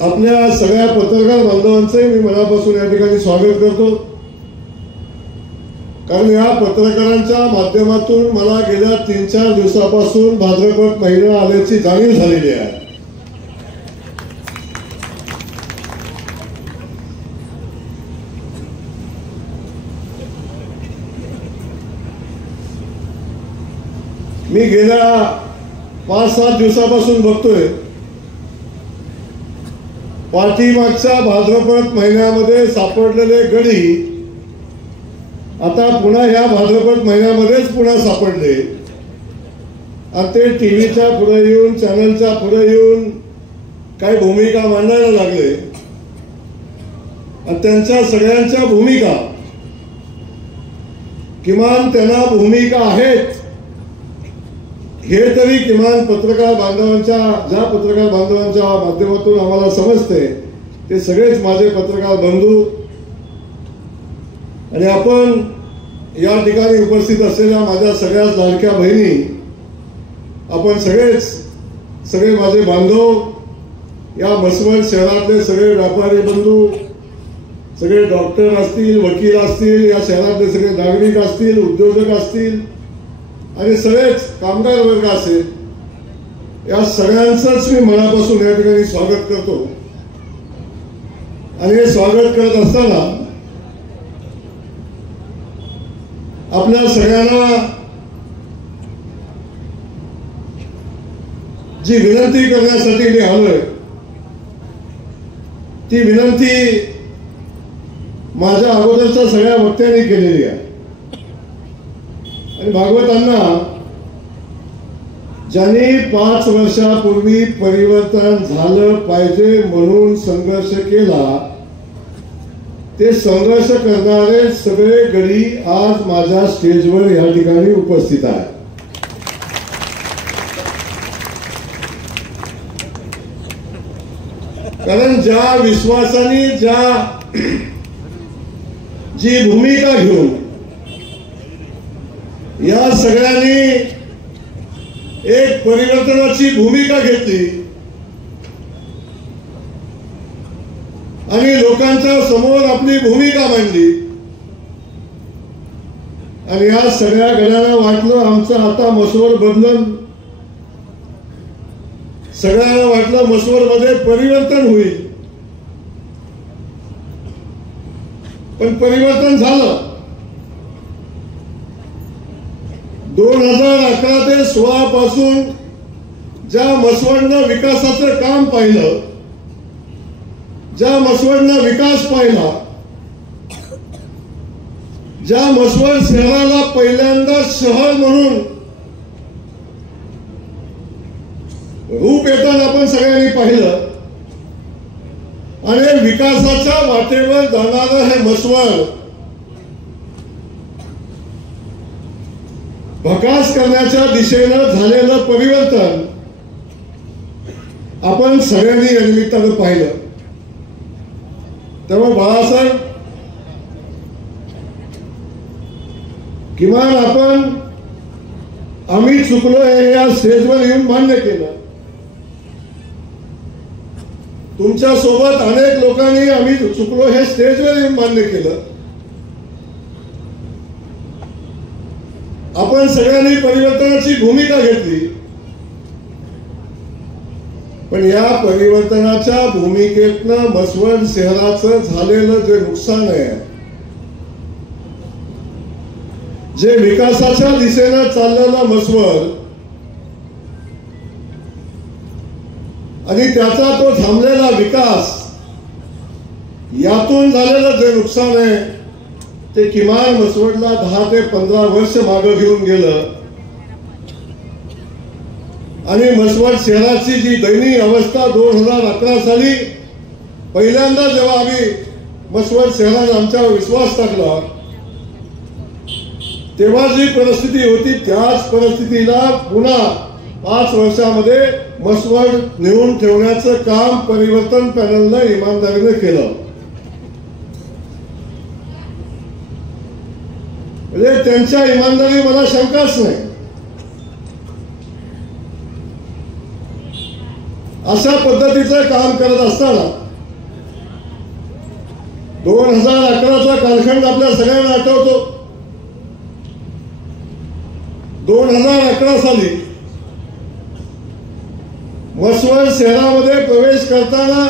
आपल्या सगळ्या पत्रकार बांधवांचे मी मनापासून या ठिकाणी स्वागत करतो, कारण या पत्रकारांच्या माध्यमातून मला गेल्या 3-4 दिवसापासून भाद्रपद महिना आल्याची जाणीव झालेली आहे। मी गेल्या 5-7 दिवसापासून बघतोय पाठीमागच्या भाद्रपद महिन्यामध्ये सापडलेले गडी आता पुन्हा या भाद्रपद महिन्यामध्येच पुन्हा सापडले आणि ते टीव्हीच्या पुढे येऊन चॅनलच्या पुढे येऊन काही भूमिका मांडायला लागले आणि त्यांच्या सगळ्यांच्या भूमिका किमान त्यांना भूमिका आहेत हे तरी किमान पत्रकार बांधवांच्या ज्या पत्रकार बांधवांच्या माध्यमातून आम्हाला समजते ते सगळेच माझे पत्रकार बंधू आणि आपण या ठिकाणी उपस्थित असलेल्या माझ्या सगळ्याच लाडक्या बहिणी आपण सगळे माझे बांधव या मसवड शहरातले सगळे व्यापारी बंधू सगळे डॉक्टर असतील वकील असतील या शहरातले सगळे नागरिक असतील उद्योजक असतील आणि सगळेच कामगार वर्ग असेल या सगळ्यांचंच मी मनापासून या ठिकाणी स्वागत करतो आणि हे स्वागत करत असताना आपल्या सगळ्यांना जी विनंती करण्यासाठी मी आलोय ती विनंती माझ्या अगोदरच्या सगळ्या वक्त्यांनी केलेली आहे आणि भागवतांना ज्यांनी 5 वर्षापूर्वी परिवर्तन झालं पाहिजे म्हणून संघर्ष केला ते संघर्ष करणारे सगळे गडी आज माझ्या स्टेजवर या ठिकाणी उपस्थित आहेत। कारण ज्या विश्वासाने जी भूमिका घेऊन या सगळ्यांनी एक परिवर्तनाची भूमिका घेतली आणि लोकांच्या समोर आपली भूमिका मांडली आणि या सगळ्या गड्यांना वाटलं आमचं आता मसवड बदलून सगळ्यांना वाटलं मसवडमध्ये परिवर्तन होईल पण परिवर्तन झालं। 2011 ते 16 पासून ज्या मसवडनं विकासाचं काम पाहिलं ज्या मसवडनं विकास पाहिला ज्या मसवड शहराला पहिल्यांदा शहर म्हणून रूप येताना आपण सगळ्यांनी पाहिलं आणि विकासाच्या वाटेवर जाणारं हे मसवड भकास करण्याच्या दिशेनं झालेलं परिवर्तन आपण सगळ्यांनी या निमित्तानं पाहिलं। तेव्हा बाळासाहेब किमान आपण आम्ही चुकलो हे या स्टेजवर येऊन मान्य केलं। तुमच्या सोबत अनेक लोकांनी आम्ही चुकलो हे स्टेजवर येऊन मान्य केलं। आपण सगळ्यांनी परिवर्तनाची भूमिका घेतली पण या परिवर्तनाच्या भूमिकेतनं मसवड शहराचं झालेलं जे नुकसान आहे जे विकासाच्या दिशेनं चाललेलं मसवड आणि त्याचा तो थांबलेला विकास यातून झालेलं जे नुकसान आहे ते किमान मसवडला 10 ते 15 वर्ष मागे घेऊन गेलं आणि मसवड शहराची जी दयनीय अवस्था 2011 साली पहिल्यांदा जेव्हा आम्ही मसवड शहराने आमच्यावर विश्वास टाकला तेव्हा जी परिस्थिती होती त्याच परिस्थितीला पुन्हा 5 वर्षामध्ये मसवड नेऊन ठेवण्याचं काम परिवर्तन पॅनलने इमानदारीने केलं। म्हणजे त्यांच्या इमानदारी मला शंकाच नाही। अशा पद्धतीचं काम करत असताना 2011चा कालखंड आपल्या सगळ्यांना आठवतो. 2011 साली म्हसवड शहरामध्ये प्रवेश करताना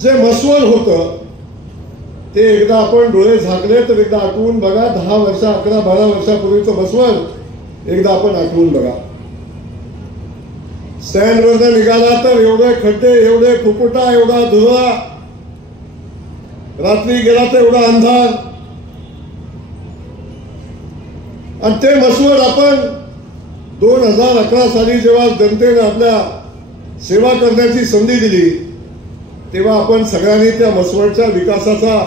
जे म्हसवड होतं ते एकदा आपण डोळे झाकले तर एकदा आठवून बघा. 10 वर्ष 11-12 वर्षापूर्वीचं म्हसवड एकदा आपण आठवून बघा. स्टँडवरनं निघाला तर एवढे खड्डे, एवढे फुकुटा, एवढा धुरा, रात्री गेला तर एवढा अंधार. आणि ते म्हसवड आपण 2011 साली जेव्हा जनतेने आपल्या सेवा करण्याची संधी दिली तेव्हा आपण सगळ्यांनी त्या म्हसवडच्या विकासाचा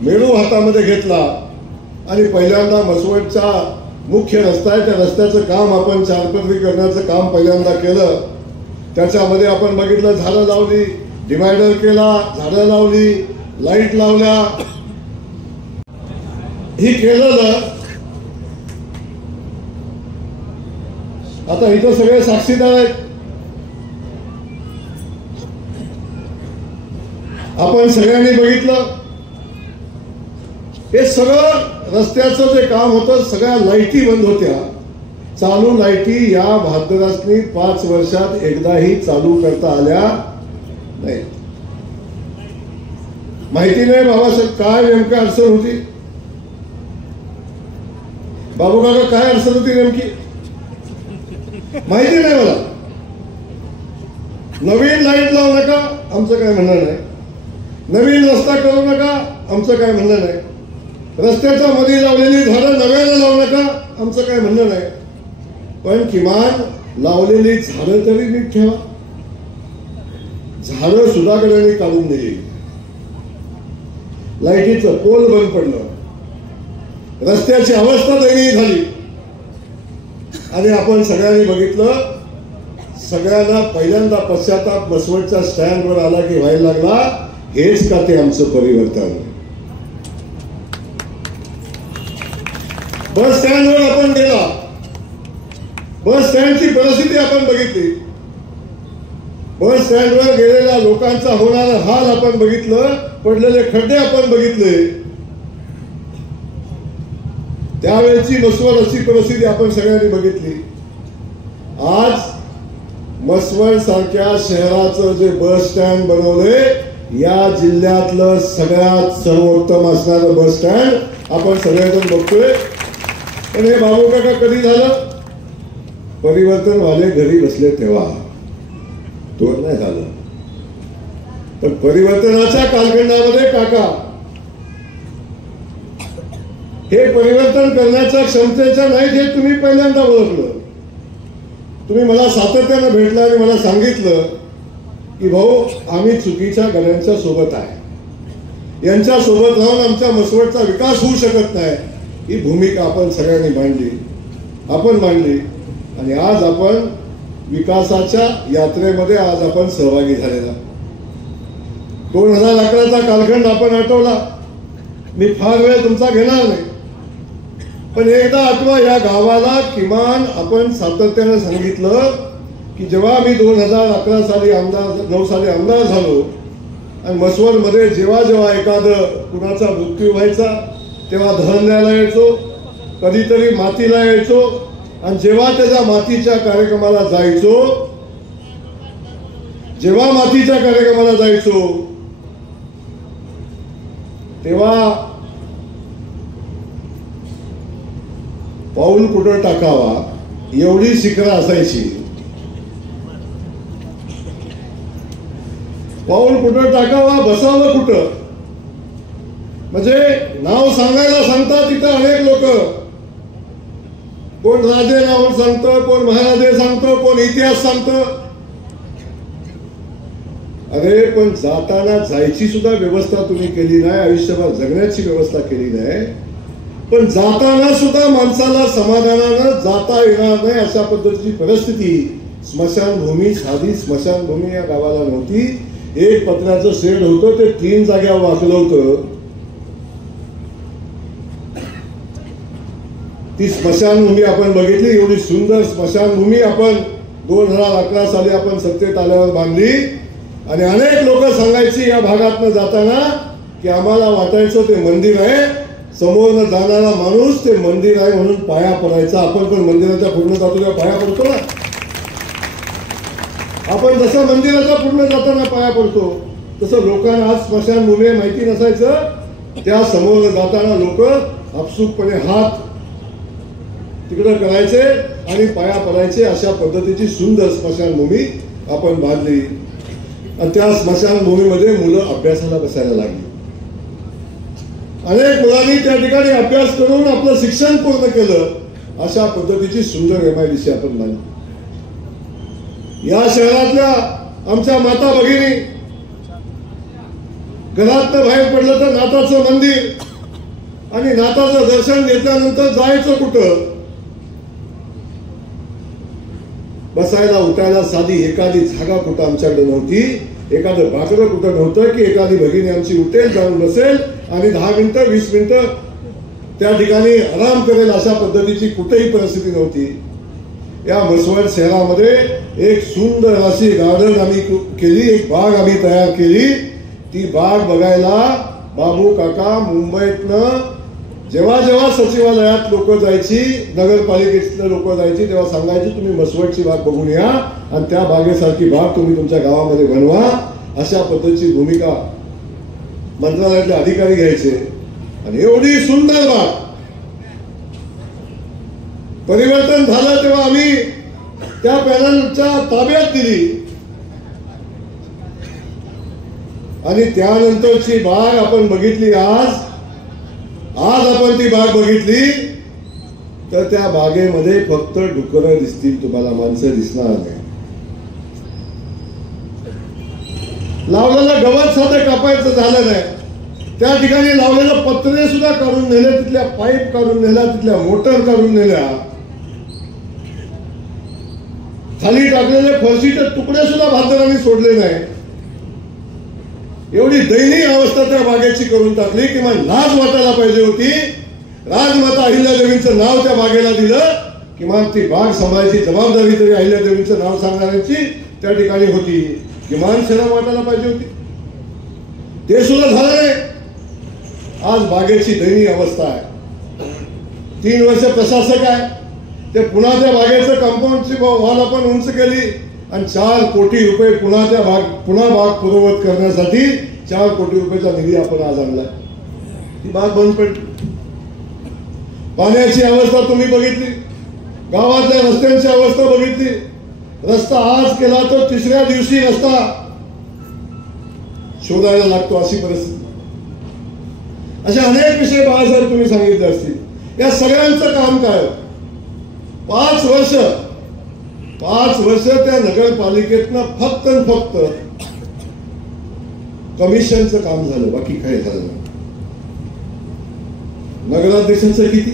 मेळू हातामध्ये घेतला आणि पहिल्यांदा म्हसवडचा मुख्य रस्ता आहे त्या रस्त्याचं काम आपण चारपदरी करण्याचं काम पहिल्यांदा केलं. त्याच्यामध्ये आपण बघितलं झाडं लावली, डिवायडर केला, झाडं लावली, लाईट लावल्या. ही केलं. आता इथं सगळे साक्षीदार आहेत. आपण सगळ्यांनी बघितलं हे सगळं रस्त्याचं जे काम होतं सगळ्या लाईटी बंद होत्या. चालू लाईटी या भाद्रासनी 5 वर्षात एकदाही चालू करता आल्या नाही. माहिती नाही बाबासाहेब काय नेमकी अडचण होती. बाबू काका काय अडचण होती नेमकी माहिती नाही मला. नवीन लाईट लावू नका आमचं काय म्हणणं नाही, नवीन रस्ता करू नका आमचं काय म्हणणं नाही, रस्त्याच्या मध्ये लावलेली झाडं नव्यानं लावू नका आमचं काय म्हणणं नाही. पण किमान लावलेली झाडं तरी नीट ठेवा. झाडं सुधागरांनी काढून दिली. लाईटीचं पोल बंद पडलं, रस्त्याची अवस्था दयनीय झाली. आणि आपण सगळ्यांनी बघितलं सगळ्यांना पहिल्यांदा पश्चाताप म्हसवडच्या स्टँडवर आला की व्हायला लागला हेच का ते आमचं परिवर्तन. बस स्टँडवर आपण गेला, बस स्टँडची परिस्थिती आपण बघितली, बस स्टँडवर गेलेल्या लोकांचा होणारा हाल आपण बघितलं, पडलेले खड्डे आपण बघितले. त्यावेळेची म्हसवड अशी परिस्थिती आपण सगळ्यांनी बघितली. आज म्हसवड सारख्या शहराचं जे बस स्टँड बनवलंय या जिल्ह्यातलं सगळ्यात सर्वोत्तम असणारं बस स्टँड आपण सगळेजण बघतोय. पण हे बाबू काका कधी झालं परिवर्तन वाले घरी बसले तेव्हा तो नाही झालं. पण परिवर्तनाच्या कालखंडामध्ये काका हे परिवर्तन करण्याच्या क्षमतेच्या नाहीत हे तुम्ही पहिल्यांदा ओळखलं. तुम्ही मला सातत्यानं भेटला आणि मला सांगितलं की भाऊ आम्ही चुकीच्या गड्यांच्या सोबत आहे, यांच्या सोबत राहून आमच्या म्हसवडचा विकास होऊ शकत नाही. ही भूमिका आपण सगळ्यांनी मांडली, आपण मांडली आणि आज आपण विकासाच्या यात्रेमध्ये आज आपण सहभागी झालेला. 2011चा कालखंड आपण आठवला. मी फार वेळ तुमचा घेणार नाही, पण एकदा आठवा या गावाला किमान आपण सातत्यानं सांगितलं की जेव्हा मी 2011 साली आमदार 9 साली आमदार झालो आणि म्हसवडमध्ये जेव्हा जेव्हा एखादं कुणाचा मृत्यू व्हायचा तेव्हा धरण्याला यायचो, कधीतरी मातीला यायचो आणि जेव्हा त्याच्या मातीच्या कार्यक्रमाला जायचो, जेव्हा मातीच्या कार्यक्रमाला जायचो तेव्हा पाऊल कुठं टाकावा एवढी शिखरं असायची. पाऊल कुठं टाकावा बसावं कुठं म्हणजे नाव सांगायला सांगतात तिथं अनेक लोक. कोण राजे नाव सांगतं, कोण महाराजे सांगतो, कोण इतिहास सांगतं. अरे पण जाताना जायची सुद्धा व्यवस्था तुम्ही केली नाही, आयुष्यभर जगण्याची व्यवस्था केली नाही. पण जाताना सुद्धा माणसाला समाधानानं जाता येणार नाही अशा पद्धतीची परिस्थिती. स्मशानभूमी, साधी स्मशानभूमी या गावाला नव्हती. एक पत्र्याचं शेड होतं ते 3 जाग्यावर वाकलं होतं. ती स्मशानभूमी आपण बघितली. एवढी सुंदर स्मशानभूमी आपण 2011 साली आपण सत्तेत आल्यावर बांधली आणि अनेक लोक सांगायची या भागातनं जाताना की आम्हाला वाटायचं ते मंदिर आहे, समोरनं जाणारा माणूस ते मंदिर आहे म्हणून पाया पडायचा. आपण पण मंदिराच्या पूर्ण जातो तेव्हा पाया पडतो ना. आपण जसं मंदिराच्या पूर्ण जाताना पाया पडतो तसं लोकांना आज स्मशानभूमी माहिती नसायचं, त्या समोर जाताना लोक आपसुकपणे हात तिकडं करायचे आणि पाया पडायचे. अशा पद्धतीची सुंदर स्मशानभूमी आपण बांधली आणि त्या स्मशानभूमीमध्ये मुलं अभ्यासाला बसायला लागली. अनेक मुलांनी त्या ठिकाणी अभ्यास करून आपलं शिक्षण पूर्ण केलं. अशा पद्धतीची सुंदर MIDC आपण बांधली. या शहरातल्या आमच्या माता भगिनी घरातनं बाहेर पडलं तर नाथाचं मंदिर आणि नाथाचं दर्शन घेतल्यानंतर जायचं कुठं, बसायला उठायला साधी एखादी जागा कुठं आमच्याकडे नव्हती, एखादं बाकडं कुठं नव्हतं की एखादी भगिनी आमची उठेल जाऊन बसेल आणि 10 मिनिटं 20 मिनिटं त्या ठिकाणी आराम करेल. अशा पद्धतीची कुठेही परिस्थिती नव्हती. या म्हसवड शहरामध्ये एक सुंदर अशी गार्डन आम्ही केली, एक बाग आम्ही तयार केली. ती बाग बघायला बाबू काका मुंबईतनं जेव्हा जेव्हा सचिवालयात लोक जायची, नगरपालिकेतले लोक जायची, तेव्हा सांगायची तुम्ही म्हसवडची बाग बघून या आणि त्या बागेसारखी बाग तुम्ही तुमच्या गावामध्ये बनवा. अशा पद्धतीची भूमिका मंत्रालयातले अधिकारी घ्यायचे आणि एवढी सुंदर बाग. परिवर्तन झालं तेव्हा आम्ही त्या पॅनलच्या ताब्यात दिली आणि त्यानंतरची बाग आपण बघितली. आज आपण ती बाग बघितली तर त्या बागेमध्ये फक्त डुकरं दिसतील तुम्हाला, माणसं दिसणार नाही. लावलेलं गवत साधं कापायचं झालं नाही. त्या ठिकाणी लावलेलं पत्रे सुद्धा काढून नेले, तिथल्या पाईप काढून नेल्या, तिथल्या मोटर काढून नेल्या, खाली टाकलेले फरशीचे तुकडे सुद्धा भाजरांनी सोडले नाही. एवढी दयनीय अवस्था त्या बागेची करून टाकली. किंवा लाज वाटायला पाहिजे होती. राजमाता अहिल्यादेवींचं नाव त्या बागेला दिलं, किमान ती बाग सांभाळायची जबाबदारी तरी अहिल्यादेवींचं नाव सांगणाऱ्यांची त्या ठिकाणी होती. किमान शरम वाटायला पाहिजे होती. ते सुद्धा झालं नाही. आज बागेची दयनीय अवस्था आहे. 3 वर्ष प्रशासक आहे ते पुन्हा त्या बागेचं कंपाऊंडची वॉल आपण उंच केली आणि 4 कोटी रुपये पुन्हा बाग पूर्ववत करण्यासाठी 4 कोटी रुपयाचा निधी आपण आज आणलाय. ती बाग बंद पडली. पाण्याची अवस्था तुम्ही बघितली, गावातल्या रस्त्यांची अवस्था बघितली. रस्ता आज केला तर 3ऱ्या दिवशी रस्ता शोधायला लागतो अशी परिस्थिती. असे अनेक विषय बाळासाहेब तुम्ही सांगितले असतील. या सगळ्यांचं काम काय? 5 वर्ष त्या नगरपालिकेतनं फक्त कमिशनचं काम झालं, बाकी काही झालं नाही. नगराध्यक्षांचं किती,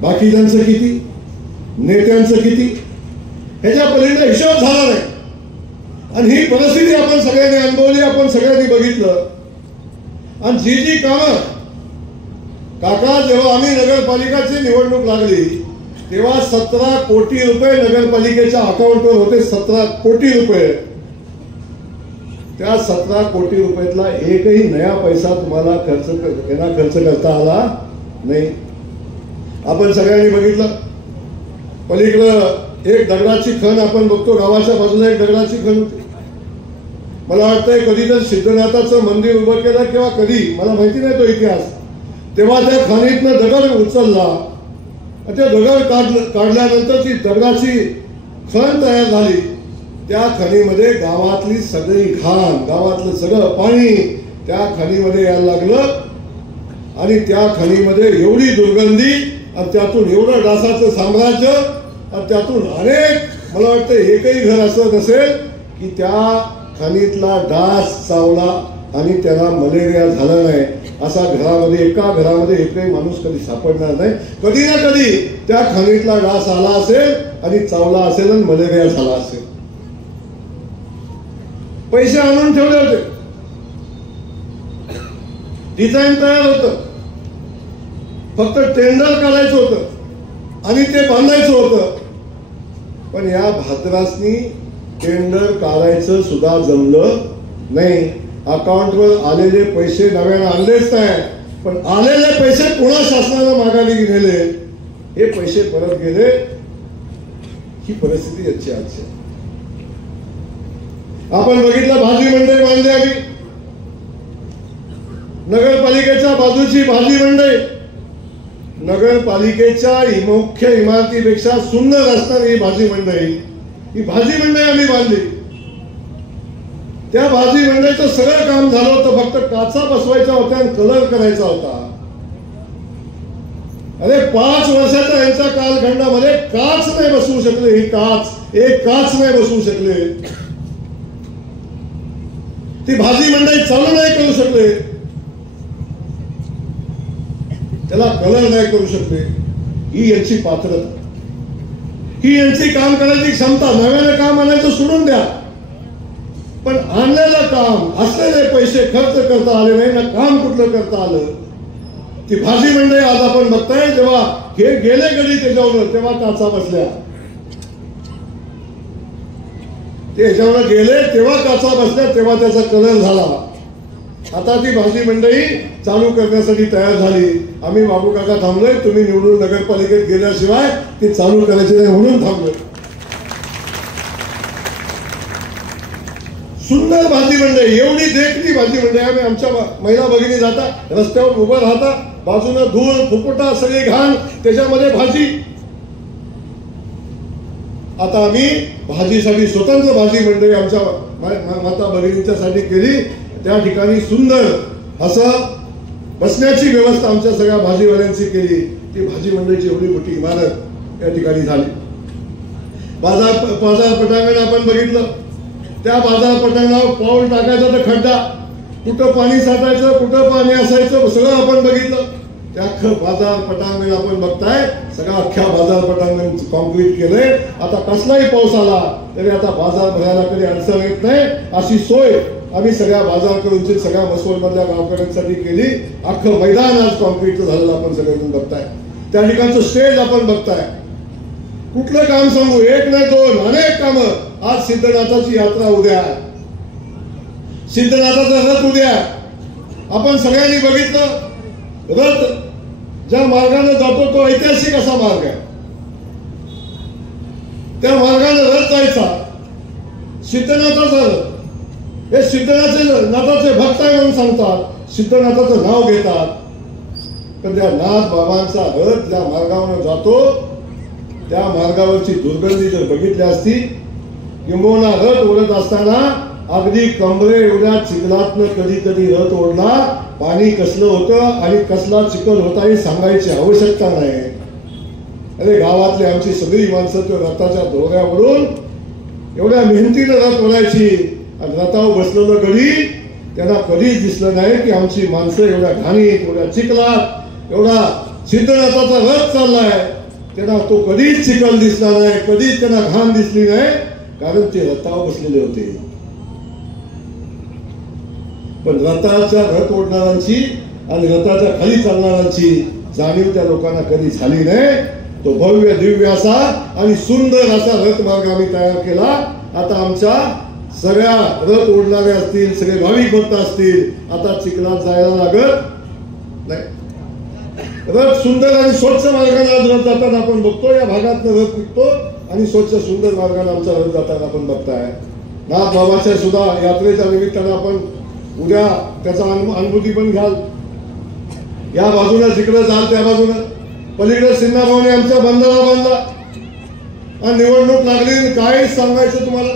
बाकीच्यांचं किती, नेत्यांचं किती, ह्याच्या पलीकडे हिशोब झाला नाही. आणि ही परिस्थिती आपण सगळ्यांनी अनुभवली, आपण सगळ्यांनी बघितलं. आणि जी कामं काका जेव्हा आम्ही नगरपालिकाची निवडणूक लागली तेव्हा 17 कोटी रुपये नगरपालिकेच्या अकाउंटवर होते. 17 कोटी रुपये. त्या 17 कोटी रुपयातला एकही नया पैसा तुम्हाला खर्च करता आला नाही. आपण सगळ्यांनी बघितलं. पलीकडं एक दगडाची खण आपण बघतो, गावाच्या बाजूला एक दगडाची खण होती. मला वाटतंय कधी तर सिद्धनाथाचं मंदिर उभं केलं किंवा कधी, मला माहिती नाही तो इतिहास, तेव्हा त्या खाणीतनं दगड उचलला. त्या दगड काढल्यानंतर ती दगडाची खण तयार झाली. त्या खणीमध्ये गावातली सगळी घाण, गावातलं सगळं पाणी त्या खणीमध्ये यायला लागलं आणि त्या खणीमध्ये एवढी दुर्गंधी आणि त्यातून एवढं डासाचं साम्राज्य आणि त्यातून अनेक, मला वाटतं एकही घर असं नसेल की त्या खणीतला डास चावला आणि त्याला मलेरिया झाला नाही. असा एका घरामध्ये एकही माणूस कधी सापडणार नाही. कधी ना कधी त्या खणीतला डास आला असेल आणि चावला असेल आणि मलेरिया झाला असेल. पैसे आणून ठेवले होते, डिझाईन तयार होतं, फक्त टेंडर काढायचं होतं आणि ते बांधायचं होतं. पण या भाद्रासनी टेंडर काढायचं सुद्धा जमलं नाही. अकाउंटवर आलेले पैसे नव्याने आणलेच नाही, पण आलेले पैसे पुन्हा शासनानं मागायला गेले, हे पैसे परत गेले. ही परिस्थिती याची आजची. आपण बघितलं भाजी मंडई बांधली आम्ही, नगरपालिकेच्या बाजूची भाजी मंडई, नगरपालिकेच्या मुख्य इमारतीपेक्षा सुंदर असणारी ही भाजी मंडई, ही भाजी मंडई आम्ही बांधली. त्या भाजी मंडईचं सगळं काम झालं होतं, फक्त काचा बसवायच्या होत्या आणि कलर करायचा होता. अरे 5 वर्षाच्या यांच्या कालखंडामध्ये काच नाही बसवू शकले. ही काच, एक काच नाही बसवू शकले. ती भाजी मंडई चालू नाही करू शकले, त्याला कलर नाही करू शकले. ही यांची पात्रता, ही यांची काम करायची क्षमता. नव्याने काम आणायचं सोडून द्या, पण आणलेलं काम, असलेले पैसे खर्च करता आले नाही ना, काम कुठलं करता आलं. ती भाजी मंडई आज आपण बघताय, जेव्हा हे गेले कधी त्याच्यावर, तेव्हा काचा बसल्या. ते ह्याच्यावर गेले तेव्हा काचा बसल्या, तेव्हा त्याचा कलर झाला. आता ती भाजी मंडई चालू करण्यासाठी तयार झाली. आम्ही बाबू काका थांबलोय, तुम्ही निवडून नगरपालिकेत गेल्याशिवाय ती चालू करायची नाही म्हणून थांबलोय. सुंदर भाजी मंडई, एवढी देखणी भाजी मंडई. आम्ही आमच्या महिला भगिनी जाता, रस्त्यावर उभं राहता, बाजूनं धूळ फुफुटा सगळी घाण, त्याच्यामध्ये भाजी. आता आम्ही भाजीसाठी स्वतंत्र भाजी मंडई आमच्या माता भगिनींच्यासाठी केली. त्या ठिकाणी सुंदर असं बसण्याची व्यवस्था आमच्या सगळ्या भाजीवाल्यांची केली. ती भाजी मंडईची एवढी मोठी इमारत या ठिकाणी झाली. बाजार पटांगण आपण बघितलं, त्या बाजार पटांगणावर पाऊल टाकायचं तर खड्डा, कुठं पाणी साठायचं, कुठं पाणी असायचं, सगळं आपण बघितलं. त्या अख्खं बाजार पटांगण आपण बघताय, सगळं अख्ख्या बाजार पटांगण कॉन्क्रीट केलंय. आता कसलाही पाऊस आला तरी आता बाजार भरायला कधी अडचण येत नाही, अशी सोय आम्ही सगळ्या बाजारकडूनची सगळ्या मसवडमधल्या गावकऱ्यांसाठी केली. अख्खं मैदान आज कॉन्क्रीट झालेलं आपण सगळेजण बघताय. त्या ठिकाणचं स्टेज आपण बघताय. कुठलं काम सांगू, एक नाही दोन, अनेक कामं. आज सिद्धनाथाची यात्रा उद्या, सिद्धनाथाचा रथ उद्या. आपण सगळ्यांनी बघितलं, रथ ज्या मार्गाने जातो तो ऐतिहासिक असा मार्ग आहे. त्या मार्गाने रथ जायचा, सिद्धनाथाचा रथ. हे सिद्धनाथाचे भक्त आहे म्हणून सांगतात, सिद्धनाथाचं नाव घेतात. पण त्या नाथ बाबांचा रथ ज्या मार्गावर जातो, त्या मार्गावरची दुर्गंधी जर बघितली असती, किंबहुना रथ ओढत असताना अगदी कमरे एवढ्या चिखलातनं कधी कधी रथ ओढला, पाणी कसलं होतं आणि कसला चिखल होता हे सांगायची आवश्यकता नाही. अरे गावातली आमची सगळी माणसं तो रथाच्या दोऱ्यावरून एवढ्या मेहनतीनं रथ ओढायची, आणि रथावर बसलेलं गडी त्यांना कधीच दिसलं नाही की आमची माणसं एवढ्या घाणीत, एवढ्या चिखलात, एवढा सिद्धनाथाचा रथ चाललाय. त्यांना तो कधीच चिखल दिसला नाही, कधीच त्यांना घाण दिसली नाही, कारण ते रथावर बसलेले होते. पण रथ ओढणाऱ्यांची आणि रथाच्या खाली चालणाऱ्यांची जाणीव त्या लोकांना कधी झाली नाही. तो भव्य दिव्य असा आणि सुंदर असा रथ मार्ग आम्ही तयार केला. आता आमच्या सगळ्या रथ ओढणारे असतील, सगळे भाविक भक्त असतील, आता चिखलात जायला लागत नाही. रथ सुंदर आणि स्वच्छ मार्गाने आज रथ जाताना आपण बघतो. या भागात रथ निघतो आणि स्वच्छ सुंदर मार्गाने आमचा रथ जाताना आपण बघताय. नाथ बाबाच्या सुद्धा यात्रेच्या निमित्तानं आपण उद्या त्याचा अनुभूती पण घ्याल. या बाजूला जिकडे जाल त्या बाजूला पलीकडे सिन्नाभाऊने आमच्या बंधारा बांधला आणि निवडणूक लागली. काय सांगायचं तुम्हाला,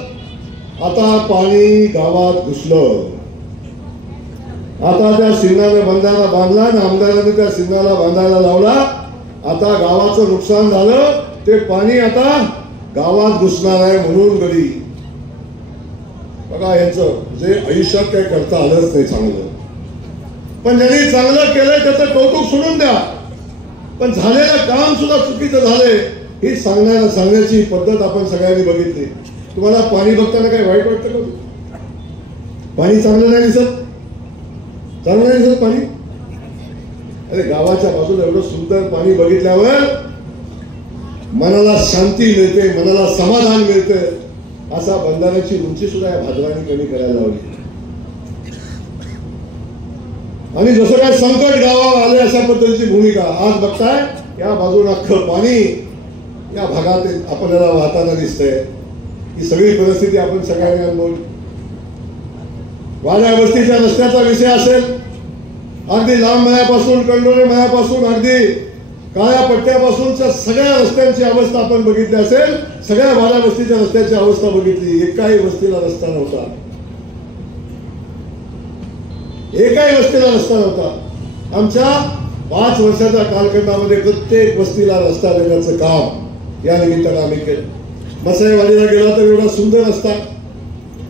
आता पाणी गावात घुसलं. आता त्या सिन्नाने बंधारा बांधला आणि आमदारांनी त्या सिन्नाला बांधायला लावला. आता गावाचं नुकसान झालं, ते पाणी आता गावात घुसणार आहे म्हणून गडी. बघा यांचं जे आयुष्यात काही करता आलंच नाही चांगलं, पण ज्यांनी चांगलं केलंय त्याचं कौतुक सोडून द्या. पण झालेलं काम सुद्धा चुकीचं झालंय ही सांगण्याची पद्धत आपण सगळ्यांनी बघितली. तुम्हाला पाणी बघताना काही वाईट वाटतं का? पाणी चांगलं नाही दिसत? चांगलं नाही दिसत पाणी? अरे गावाच्या बाजूला एवढं सुंदर पाणी बघितल्यावर मनाला शांती मिळते, मनाला समाधान मिळतं, असा बंधाऱ्याची उंची सुद्धा या भाजपाने कमी करायला लावली. आणि जसं काय संकट गावावर आले अशा पद्धतीची भूमिका आज बघताय. या बाजूला अख्खं पाणी या भागात आपल्याला वाहताना दिसतंय. ही सगळी परिस्थिती आपण सगळ्यांनी अनुभवली. वाड्या वस्तीच्या रस्त्याचा विषय असेल, अगदी लांब मळ्यापासून कंडोरे मळ्यापासून अगदी काळ्या पट्ट्यापासूनच्या सगळ्या रस्त्यांची अवस्था आपण बघितली असेल. सगळ्या वाड्या वस्तीच्या रस्त्याची अवस्था बघितली. एकाही वस्तीला रस्ता नव्हता, एकाही वस्तीला रस्ता नव्हता. आमच्या 5 वर्षाच्या कालखंडामध्ये प्रत्येक वस्तीला रस्ता देण्याचं काम या निमित्तानं आम्ही केलं. मसाईवाडीला गेला तर एवढा सुंदर रस्ता,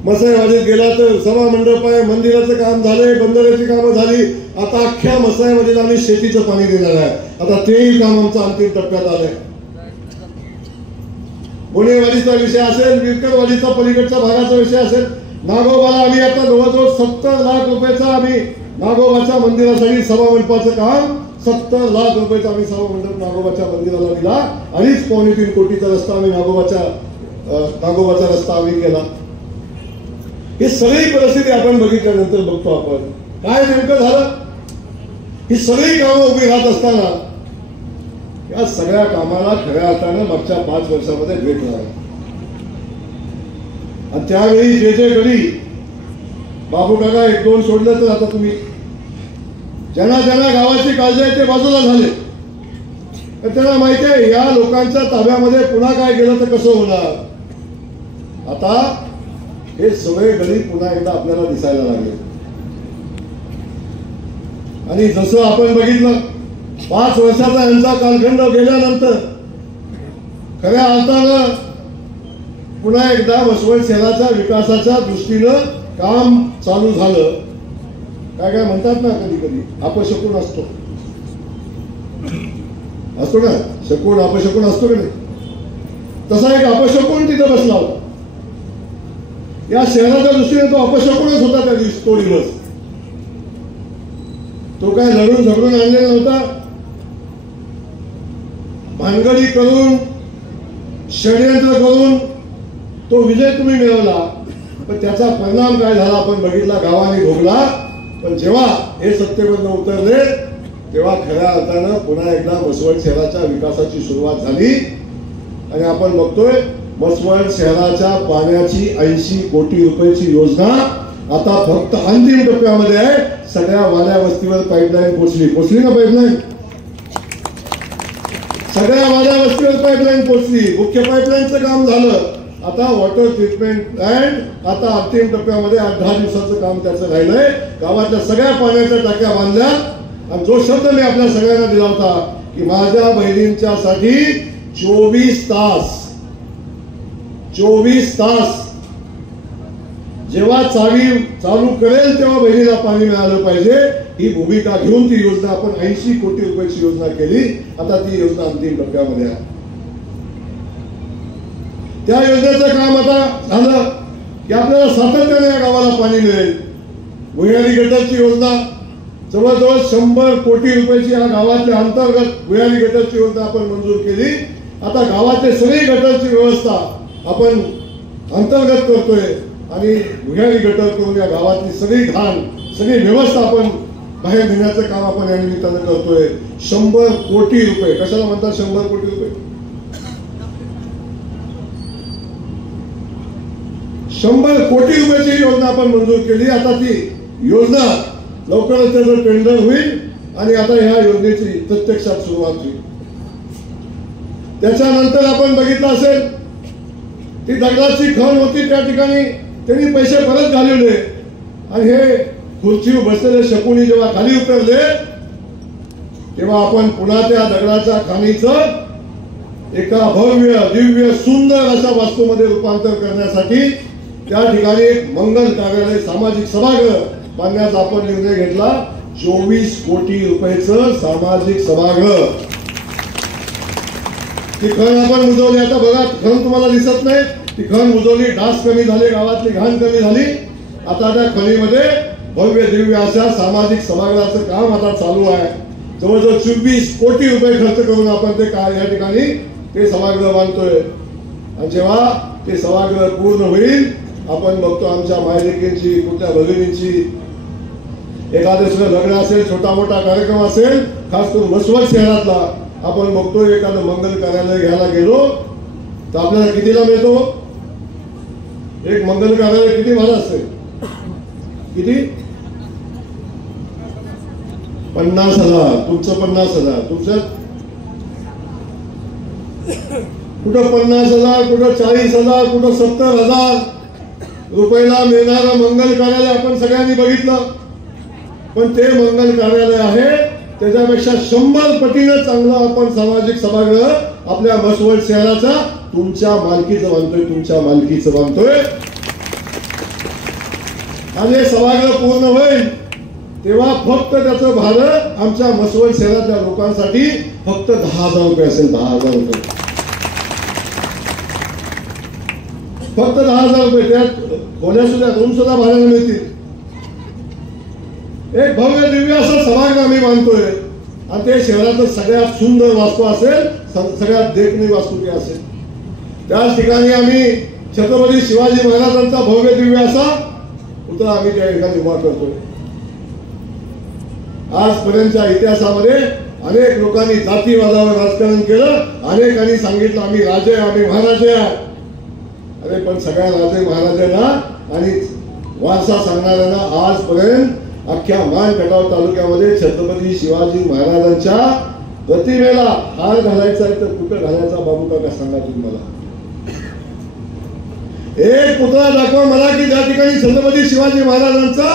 मसाईवाडीत गेला तर सभा मंडप आहे, मंदिराचं काम झालंय, बंदराची कामं झाली. आता अख्ख्या मसाईवाडीला आम्ही शेतीचं पाणी देणार आहे. आता तेही काम आमचं अंतिम टप्प्यात आलंय. पुणेवाडीचा विषय असेल, विरकरवाडीचा पलीकडच्या भागाचा विषय असेल, नागोबाला आम्ही आता जवळजवळ 70 लाख रुपयाचा आम्ही नागोबाच्या मंदिरासाठी सभा मंडपाचं काम 70 लाख रुपयाचा आम्ही सभा मंडप नागोबाच्या मंदिराला दिला. 2.5-3 कोटीचा रस्ता आम्ही नागोबाचा रस्ता आम्ही केला. ही सगळी परिस्थिती आपण बघितल्यानंतर बघतो आपण काय नेमकं झालं. ही सगळी कामं उभी राहत असताना या सगळ्या कामाला खऱ्या अर्थानं मागच्या 5 वर्षामध्ये भेट झाला. आणि त्यावेळी जे गडी बाबू काका 1-2 सोडलं तर आता तुम्ही ज्यांना गावाची काळजी आहे ते बाजूला झाले. तर त्यांना माहिती आहे या लोकांच्या ताब्यामध्ये पुन्हा काय गेलं तर कसं होणार. आता हे सगळे गडी पुन्हा एकदा आपल्याला दिसायला लागले. आणि जसं आपण बघितलं 5 वर्षाचा यांचा कालखंड गेल्यानंतर खऱ्या अर्थानं पुन्हा एकदा वसवड शहराच्या विकासाच्या दृष्टीनं काम चालू झालं. काय म्हणतात ना, कधी कधी अपशकुन असतो ना, शकून अपशकुन असतो की नाही, तसा एक अपशकुन तिथं बसला होता. या शहराच्या दृष्टीने तो अपशकुनच होता त्या दिवशी. तो दिवस तो काय लढून झगडून आणलेला नव्हता. भानगडी करून षडयंत्र करून तो विजय तुम्ही मिळवला, पण त्याचा परिणाम काय झाला आपण बघितला. गावाने भोगला. पण जेव्हा हे सत्तेमधून उतरले तेव्हा खऱ्या अर्थानं पुन्हा एकदा मसवड शहराच्या विकासाची सुरुवात झाली. आणि आपण बघतोय मसवड शहराच्या पाण्याची 80 कोटी रुपयाची योजना आता फक्त अंतिम टप्प्यामध्ये आहे. सगळ्या वाड्या वस्तीवर पाईपलाईन पोचली ना पाईपलाईन. सगळ्या वाड्या वस्तीवर पाईपलाईन पोचली. मुख्य पाईपलाईनचं काम झालं. आता वॉटर ट्रीटमेंट प्लॅन्ट आता अंतिम टप्प्यामध्ये 8-10 दिवसाचं काम त्याचं राहिलंय. गावातल्या सगळ्या पाण्याच्या टाक्या बांधल्या. आणि जो शब्द मी आपल्या सगळ्यांना दिला होता की माझ्या बहिणींच्या साठी 24 तास जेव्हा चावी चालू करेल तेव्हा बहिणीला पाणी मिळालं पाहिजे, ही भूमिका घेऊन ती योजना आपण 80 कोटी रुपयाची योजना केली. आता ती योजना अंतिम टप्प्यामध्ये आहे. त्या योजनेचं काम आता झालं की आपल्याला सातत्याने या गावाला पाणी मिळेल. भुयारी गटरची योजना जवळजवळ 100 कोटी रुपयाची या गावातल्या अंतर्गत भुयारी गटरची योजना आपण मंजूर केली. आता गावातले सगळी गटरची व्यवस्था आपण अंतर्गत करतोय आणि भुयारी गटर करून या गावातली सगळी घाण सगळी व्यवस्था आपण बाहेर नेण्याचं काम आपण या निमित्तानं करतोय. 100 कोटी रुपये. कशाला म्हणतात 100 कोटी रुपये? 100 कोटी रुपयाची योजना आपण मंजूर केली. आता ती योजना लवकरच त्याचं टेंडर होईल आणि आता ह्या योजनेची प्रत्यक्षात सुरुवात होईल. त्याच्यानंतर आपण बघितलं असेल ती दगडाची खण होती त्या ठिकाणी त्यांनी पैसे परत घालवले आणि हे खुर्चीवर बसलेले शकुनी जेव्हा खाली उतरले तेव्हा आपण पुन्हा त्या दगडाच्या खाणीचं एका भव्य दिव्य सुंदर अशा वास्तूमध्ये रूपांतर करण्यासाठी त्या ठिकाणी एक मंगल कार्यालय सामाजिक सभागृह बांधण्याचा आपण निर्णय घेतला. 24 कोटी रुपयाचं सामाजिक सभागृह. ती खण आपण मुजवली. आता बघा खण तुम्हाला दिसत नाही. ती खण मुजवली. डास कमी झाले, गावातली घाण कमी झाली. आता त्या खणीमध्ये भव्य दिव्य अशा सामाजिक सभागृहाचं काम आता चालू आहे. जवळजवळ 24 कोटी रुपये खर्च करून आपण ते या ठिकाणी ते सभागृह बांधतोय आणि जेव्हा ते सभागृह पूर्ण होईल आपण बघतो आमच्या मायलेकींची कुठल्या भगिनींची एखाद्या दुसरं लग्न असेल छोटा मोठा कार्यक्रम असेल खास करून मसवड शहरातला आपण बघतो एखादं मंगल कार्यालय घ्यायला गेलो तर आपल्याला कितीला मिळतो एक मंगल कार्यालय किती भाडं असते किती 50,000 तुमचं 50,000 तुमचं कुठं 50,000 कुठं 40,000 कुठं 70,000 रुपयाला मिळणारं मंगल कार्यालय आपण सगळ्यांनी बघितलं पण ते मंगल कार्यालय आहे त्याच्यापेक्षा 100 पटीनं चांगलं आपण सामाजिक सभागृह आपल्या मसवड शहराचा तुमच्या मालकीचं बांधतोय आणि हे सभागृह पूर्ण होईल तेव्हा फक्त त्याचं भाडं आमच्या मसवड शहरातल्या लोकांसाठी फक्त 10,000 रुपये असेल 10,000 रुपये फक्त 10,000 रुपये त्यात खोल्या सुद्धा रूम सुद्धा भाड्याने मिळतील एक भव्य दिव्य असं सभागृह आम्ही बांधतोय आणि ते शहराचं सगळ्यात सुंदर वास्तू असेल सगळ्यात देखणी वास्तू असेल त्याच ठिकाणी आम्ही छत्रपती शिवाजी महाराजांचा भव्य दिव्य असा पुतळा आम्ही त्या ठिकाणी उभा करतोय आजपर्यंतच्या इतिहासामध्ये अनेक लोकांनी जातीवादावर राजकारण केलं अनेकांनी सांगितलं आम्ही राजे आम्ही महाराजे अरे पण सगळ्या राजे महाराजांना आणि वारसा सांगणाऱ्यांना आजपर्यंत अख्ख्या मानखटाव तालुक्यामध्ये छत्रपती शिवाजी महाराजांच्या प्रतिमेला हार घालायचा आहे तर कुठं घालायचा बाबू काका सांगा तुम्ही मला एक पुतळा दाखवा मला की ज्या ठिकाणी छत्रपती शिवाजी महाराजांचा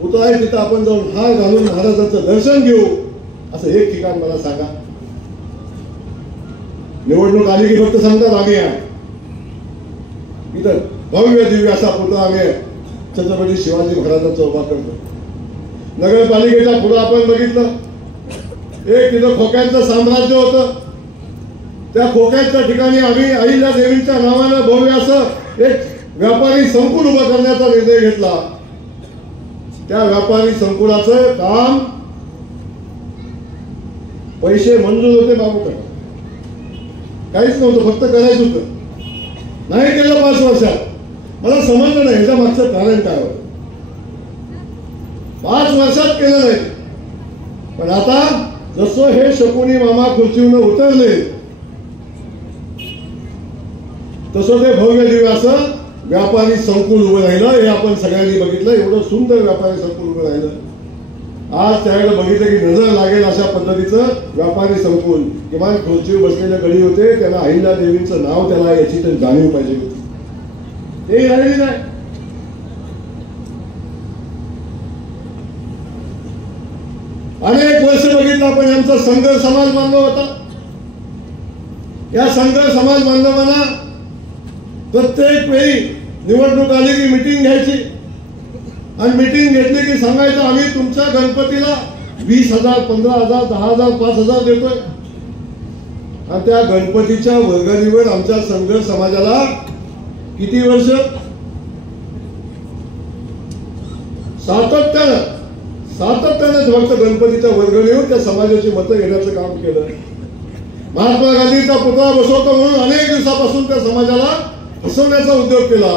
पुतळा आहे तिथं आपण जाऊन हार घालून महाराजांचं दर्शन घेऊ असं एक ठिकाण मला सांगा निवडणूक आली की फक्त सांगतात आम्ही इथं भव्य दिव्य असा पुतळा आम्ही छत्रपती शिवाजी महाराजांचा उभा करतो नगरपालिकेच्या पुढे आपण बघितलं एक तिथं खोक्यांचं साम्राज्य होतं त्या खोक्यांच्या ठिकाणी आम्ही अहिल्या देवींच्या नावानं भव्य असं एक व्यापारी संकुल उभं करण्याचा निर्णय घेतला त्या व्यापारी संकुलाचं काम पैसे मंजूर होते बाबू काहीच नव्हतं फक्त करायचं होतं नाही केलं 5 वर्षात मला समजलं नाही ह्याच्या मागचं कारण काय होतं 5 वर्षात केलं नाही पण आता जसं हे शकुनी मामा खुर्चीवरून उतरले तसं ते भव्य दिव्य असं व्यापारी संकुल उभं राहिलं हे आपण सगळ्यांनी बघितलं एवढं सुंदर व्यापारी संकुल उभं राहिलं आज त्यावेळेला बघितलं की नजर लागेल अशा पद्धतीचं व्यापारी संकुल किमान खुर्चीवर बसलेले गडी होते त्यांना अहिल्या देवींचं नाव त्याला याची तर जाणीव पाहिजे होती ते राहिली नाही अनेक वर्ष बघितलं आपण यांचा संघ समाज बांधव होता या संघ समाज बांधवांना प्रत्येक वेळी निवडणूक आली की मिटिंग घ्यायची आणि मिटिंग घेतली की सांगायचं आम्ही तुमच्या गणपतीला 20,000 15,000 10,000 5,000 देतोय आणि त्या गणपतीच्या वर्गणीवर आमच्या संघ समाजाला किती वर्ष सातत्याने फक्त गणपतीच्या वर्गणीवर त्या समाजाची मतं घेण्याचं काम केलं महात्मा गांधीचा पुतळा बसवतो म्हणून अनेक दिवसापासून त्या समाजाला फसवण्याचा उद्योग केला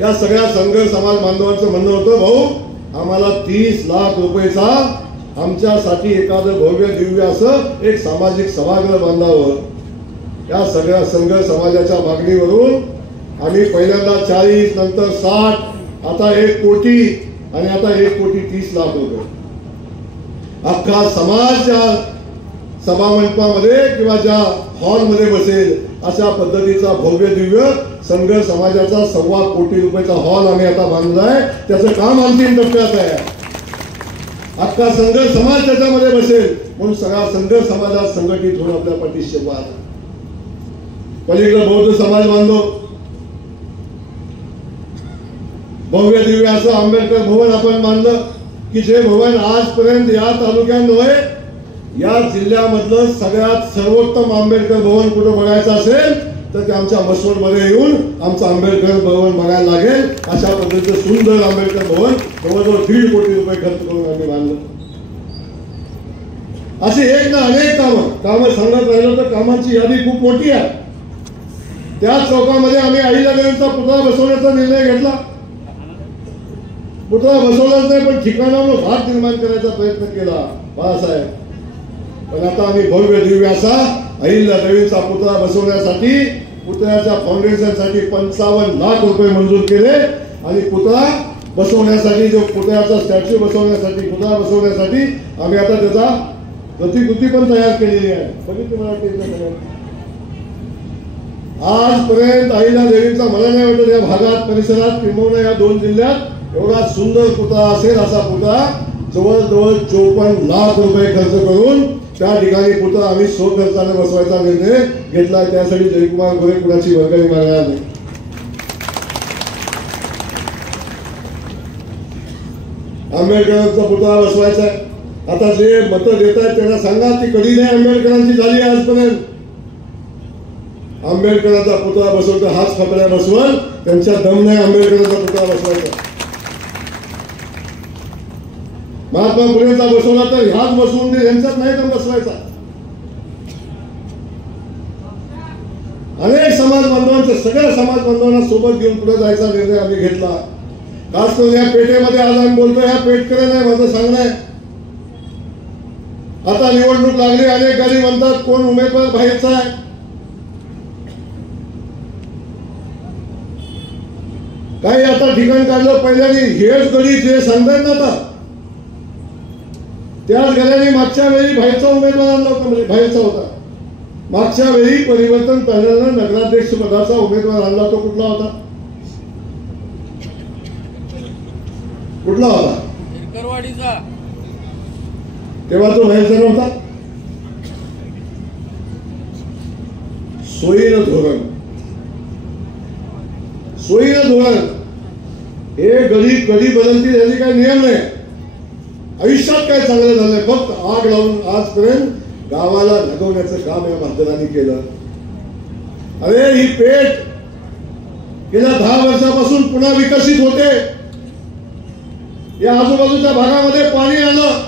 या सगळ्या संघ समाज बांधवांचं म्हणणं होतं भाऊ आम्हाला 30 लाख रुपयेचा आमच्यासाठी एखादं भव्य दिव्य असं एक सामाजिक सभागृह बांधावं या सगळ्या संघ समाजाच्या मागणीवरून आम्ही पहिल्यांदा 40 नंतर 60 आता 1 कोटी आणि आता 1,30,00,000 रुपये अख्खा समाज ज्या सभामंडपामध्ये किंवा ज्या हॉलमध्ये बसेल अशा पद्धतीचा भव्य दिव्य संघ समाजाचा 1.25 कोटी रुपयाचा हॉल आम्ही आता बांधलाय त्याचं काम अंतिम टप्प्यात आहे अख्खा संघ समाज त्याच्यामध्ये बसेल म्हणून सगळा संघ समाजात संघटित होऊन आपल्या पाठीशी उभा आहे पलीकडे बौद्ध समाज बांधव भव्य दिव्य असं आंबेडकर भवन आपण बांधलं की जे भवन आजपर्यंत या तालुक्यात नव्हे या जिल्ह्यामधलं सगळ्यात सर्वोत्तम आंबेडकर भवन कुठं बघायचं असेल तर ते आमच्या मसवडमध्ये येऊन आमचं आंबेडकर भवन बघायला लागेल अशा पद्धतीचं सुंदर आंबेडकर भवन जवळजवळ 1.5 कोटी रुपये खर्च करून आम्ही बांधलं असे एक ना अनेक कामं सांगत राहिलो तर कामांची यादी खूप मोठी आहे. त्याच चौकामध्ये आम्ही अहिल्यादेवींचा पुतळा बसवण्याचा निर्णय घेतला. पुतळा बसवलाच नाही पण ठिकाणावर भात निर्माण करायचा प्रयत्न केला बाळासाहेब. पण आता आम्ही भव्य दिव्य असा अहिल्यादेवींचा पुतळा बसवण्यासाठी पुतळ्याच्या फाउंडेशनसाठी 55 लाख रुपये मंजूर केले आणि पुतळा बसवण्यासाठी जो पुतळ्याचा स्टॅच्यू बसवण्यासाठी पुतळा बसवण्यासाठी आम्ही आता त्याचा प्रतिकृती पण तयार केलेली आहे. बघितली मला आजपर्यंत अहिल्यादेवींचा मला नाही वाटत या भागात परिसरात किंबहुना या 2 जिल्ह्यात एवढा सुंदर पुतळा असेल. असा पुतळा जवळजवळ 54 लाख रुपये खर्च करून त्या ठिकाणी पुतळा आम्ही स्वखर्चाने बसवायचा निर्णय घेतला. त्यासाठी जयकुमार गोरे कुणाची वर्गणी मागणार नाही. आंबेडकरांचा पुतळा बसवायचा आहे. आता जे मतं देत आहेत त्यांना सांगा ती कधी नाही आंबेडकरांची झाली आजपर्यंत. आंबेडकरांचा पुतळा बसवतो हाच फकड्या बसवल त्यांच्या दम नाही आंबेडकरांचा पुतळा बसवायचा. महात्मा फुलेंचा बसवला तर ह्याच बसवून दे यांच्यात नाही दम बसवायचा. अनेक समाज बांधवांच्या सगळ्या समाज बांधवांना सोबत घेऊन पुढे जायचा निर्णय आम्ही घेतला. खास करून या पेठेमध्ये आज आम्ही बोलतो ह्या पेठकडे नाही माझं सांगणं आहे. आता निवडणूक लागली अनेक गाडी म्हणतात कोण उमेदवार बाहेरचा आहे. काही आता ठिकाण काढलं पहिल्याने हेच गडी जे सांगतायत ना आता त्याच गड्याने मागच्या वेळी बाहेरचा उमेदवार आणला होता. म्हणजे बाहेरचा होता. मागच्या वेळी परिवर्तन पॅनलनं नगराध्यक्ष पदाचा उमेदवार आणला. तो कुठला होता? कुठला होता? तेव्हा तो बाहेरचा नव्हता. सोयीनं धोरण हे गडी कधी बदलतील याचे काही नियम नाही. आयुष्यात काय चांगलं झालंय फक्त आग लावून आजपर्यंत गावाला जगवण्याचं काम या मतदारांनी केलं. अरे ही पेठ गेल्या 10 वर्षापासून पुन्हा विकसित होते. या आजूबाजूच्या भागामध्ये पाणी आलं.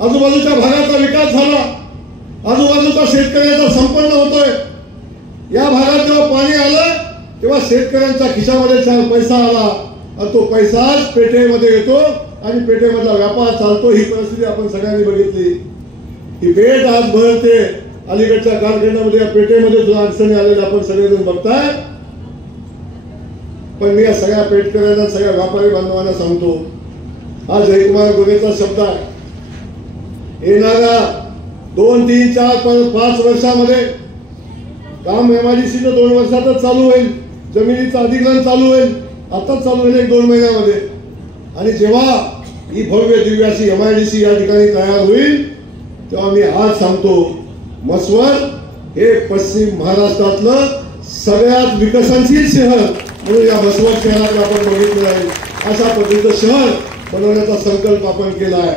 आजूबाजूच्या भागाचा विकास झाला. आजूबाजूचा शेतकऱ्याचा संपन्न होतोय. या भागात जेव्हा पाणी आलं तेव्हा शेतकऱ्यांच्या खिशामध्ये 4 पैसा आला आणि तो पैसाच पेठेमध्ये येतो आणि पेठेमधला व्यापार चालतो. ही परिस्थिती आपण सगळ्यांनी बघितली. ही पेठ आज भरते. अलीकडच्या कालखंडामध्ये या पेठेमध्ये सुद्धा अडचणी आलेल्या आपण सगळेजण बघताय. पण मी या सगळ्या पेठकऱ्यांना सगळ्या व्यापारी बांधवांना सांगतो हा जयकुमार गोरेचा शब्द आहे. येणाऱ्या 2, 3, 4, 5 वर्षामध्ये काम एमआयडीसीचं 2 वर्षातच चालू होईल. जमिनीचं अधिग्रहण चालू होईल. आताच चालू होईल 1-2 महिन्यामध्ये. आणि जेव्हा ही भव्य दिव्य अशी एमआयडीसी या ठिकाणी तयार होईल तेव्हा मी आज सांगतो मसवड हे पश्चिम महाराष्ट्रातलं सगळ्यात विकसनशील शहर म्हणून या मसवड शहरात आपण बघितलं आहे. अशा पद्धतीचं शहर बनवण्याचा संकल्प आपण केला आहे.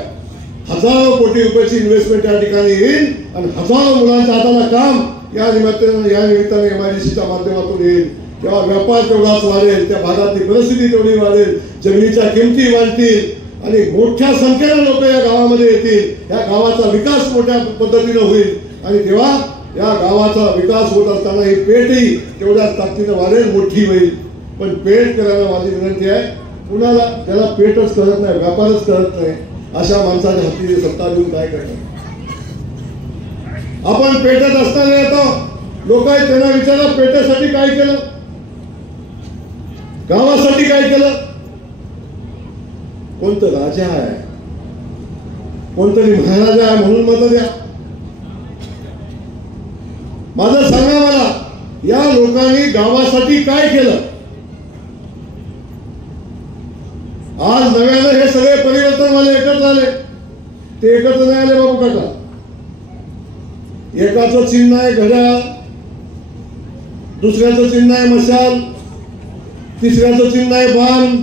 हजारो कोटी रुपयाची इन्व्हेस्टमेंट या ठिकाणी येईल आणि हजारो मुलांच्या हाताला काम या निमित्ताने एमआयडीसीच्या माध्यमातून येईल. तेव्हा व्यापार तेवढाच वाढेल. त्या भागातली परिस्थिती तेवढी वाढेल. जमिनीच्या किमती वाढतील आणि मोठ्या संख्येने लोक या गावामध्ये येतील. या गावाचा विकास मोठ्या पद्धतीने होईल आणि तेव्हा या गावाचा विकास होत असताना ही पेठही तेवढ्याच ताकदीने वाढेल मोठी होईल. पण पेठ करायला माझी विनंती आहे कुणाला ज्याला पेठच करत नाही व्यापारच करत नाही अशा माणसाच्या हाती सत्ता देऊन काय करतात. आपण पेठत असताना आता लोक आहेत त्यांना विचारा पेठेसाठी काय केलं गावासाठी काय केलं. कोणतं राजा आहे कोणतरी महाराजा आहे म्हणून मत द्या. माझं सांगा मला या लोकांनी गावासाठी काय केलं. आज नव्यानं हे सगळे परिवर्तन वाले एकत्र आले. ते एकत्र नाही आले बाबू काका. एकाचं चिन्ह आहे घड्याळ, दुसऱ्याचं चिन्ह आहे मशाल, तिसऱ्याचं चिन्ह आहे बाण,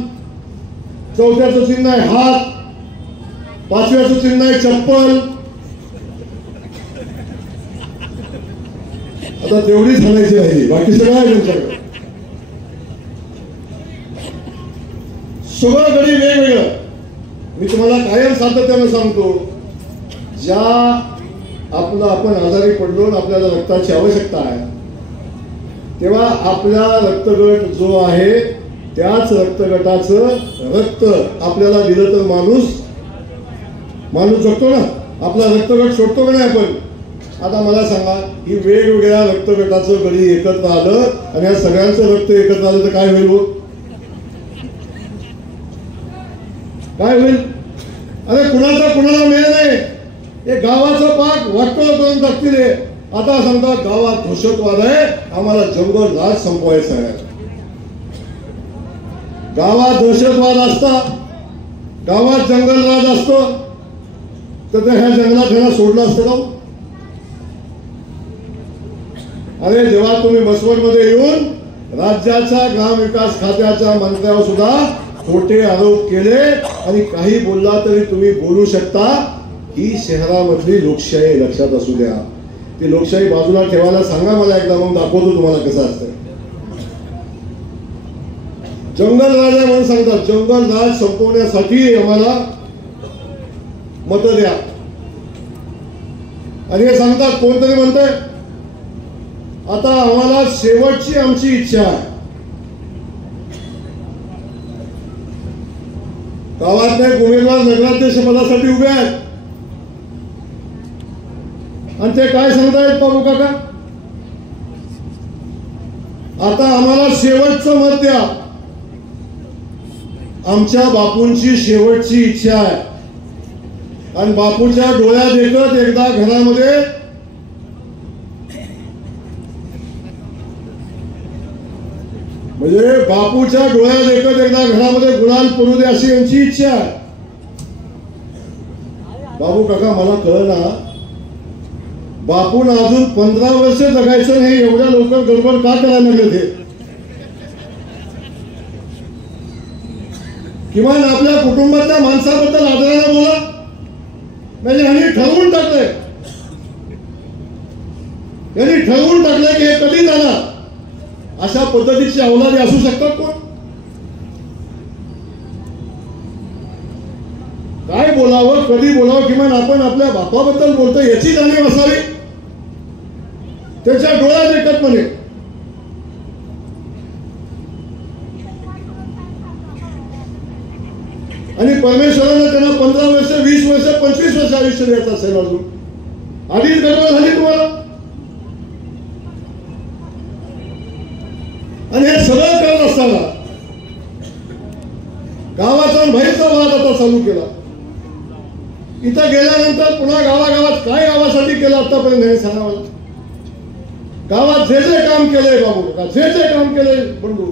चौथ्याचं चिन्ह आहे हात, 5व्याचं चिन्ह आहे चप्पल. आता तेवढीच हाणायची आहे बाकी सगळं आहे त्यांच्याकडे. सगळं गडी वेगवेगळं. मी तुम्हाला कायम सातत्यानं सांगतो ज्या आपण आजारी पडलो आणि आपल्याला रक्ताची आवश्यकता आहे, तेव्हा आपला रक्तगट जो आहे त्याच रक्तगटाचं रक्त आपल्याला दिलं तर माणूस जगतो ना. आपला रक्तगट सोडतो का नाही आपण? आता मला सांगा, ही वेगवेगळ्या रक्तगटाचं गडी एकत्र आलं आणि या सगळ्यांचं रक्त एकत्र आलं तर काय होईल? काय होईल? अरे कुणाला मेळ नाही, हे गावाचं पाक वाटोळ करून टाकतील. आता सांगता गावात दहशतवाद आहे, आम्हाला जंगल राज संपवायचं आहे. गावात दहशतवाद असता, गावात जंगल राज असतं तर ह्या जंगलात ह्याला सोडलं असतं का? अरे जेव्हा तुम्ही मसवडमध्ये येऊन राज्याच्या ग्रामविकास खात्याच्या मंत्र्यावर सुद्धा खोटे आरोप केले आणि काही बोलला तरी तुम्ही बोलू शकता, ही शहरामधली लोकशाही लक्षात असू द्या. ती लोकशाही बाजूला ठेवायला सांगा मला एकदा, मग दाखवतो तुम्हाला कसं असतं. जंगल राज आहे म्हणून सांगतात, जंगल राज संपवण्यासाठी आम्हाला मत द्या. आणि हे सांगतात, कोणतरी म्हणतंय आता आम्हाला शेवटची आमची इच्छा आहे, गावातले उमेदवार नगराध्यक्ष पदासाठी उभे आहेत आणि ते काय सांगतायत बाबू काका, आता आम्हाला शेवटचं मत द्या, आमच्या बापूंची शेवटची इच्छा आहे. आणि बापूंच्या डोळ्यात देखत एकदा घरामध्ये म्हणजे बापूच्या डोळ्यात देखत एकदा घरामध्ये गुलाल पडू दे अशी यांची इच्छा आहे. बाबू काका मला कळना, बापून अजून 15 वर्ष जगायचं नाही, एवढ्या लवकर गडबड का करायला लागले ते? किमान आपल्या कुटुंबातल्या माणसाबद्दल आदराने बोला. म्हणजे यांनी ठरवून टाकलंय की हे कधी जाणार, अशा पद्धतीची अवलादी असू शकतात कोण? काय बोलावं, कधी बोलावं, किमान आपण आपल्या बापाबद्दल बोलतो याची जाणीव असावी. त्याच्या डोळ्यात एकत म्हणे. आणि परमेश्वरानं त्यांना 15 वर्ष, 20 वर्ष, 25 वर्ष आयुष्य द्यायचं असेल अजून. आधीच गडबड झाली तुम्हाला. आणि हे सगळं करत असताना गावाचा बाहेरचा वाद आता चालू केला. इथं गेल्यानंतर पुन्हा गावागावात काय गावासाठी केलं आतापर्यंत हे सांगा मला. गावात जे जे काम केलंय बाबू काका, जे जे काम केलंय बंधू,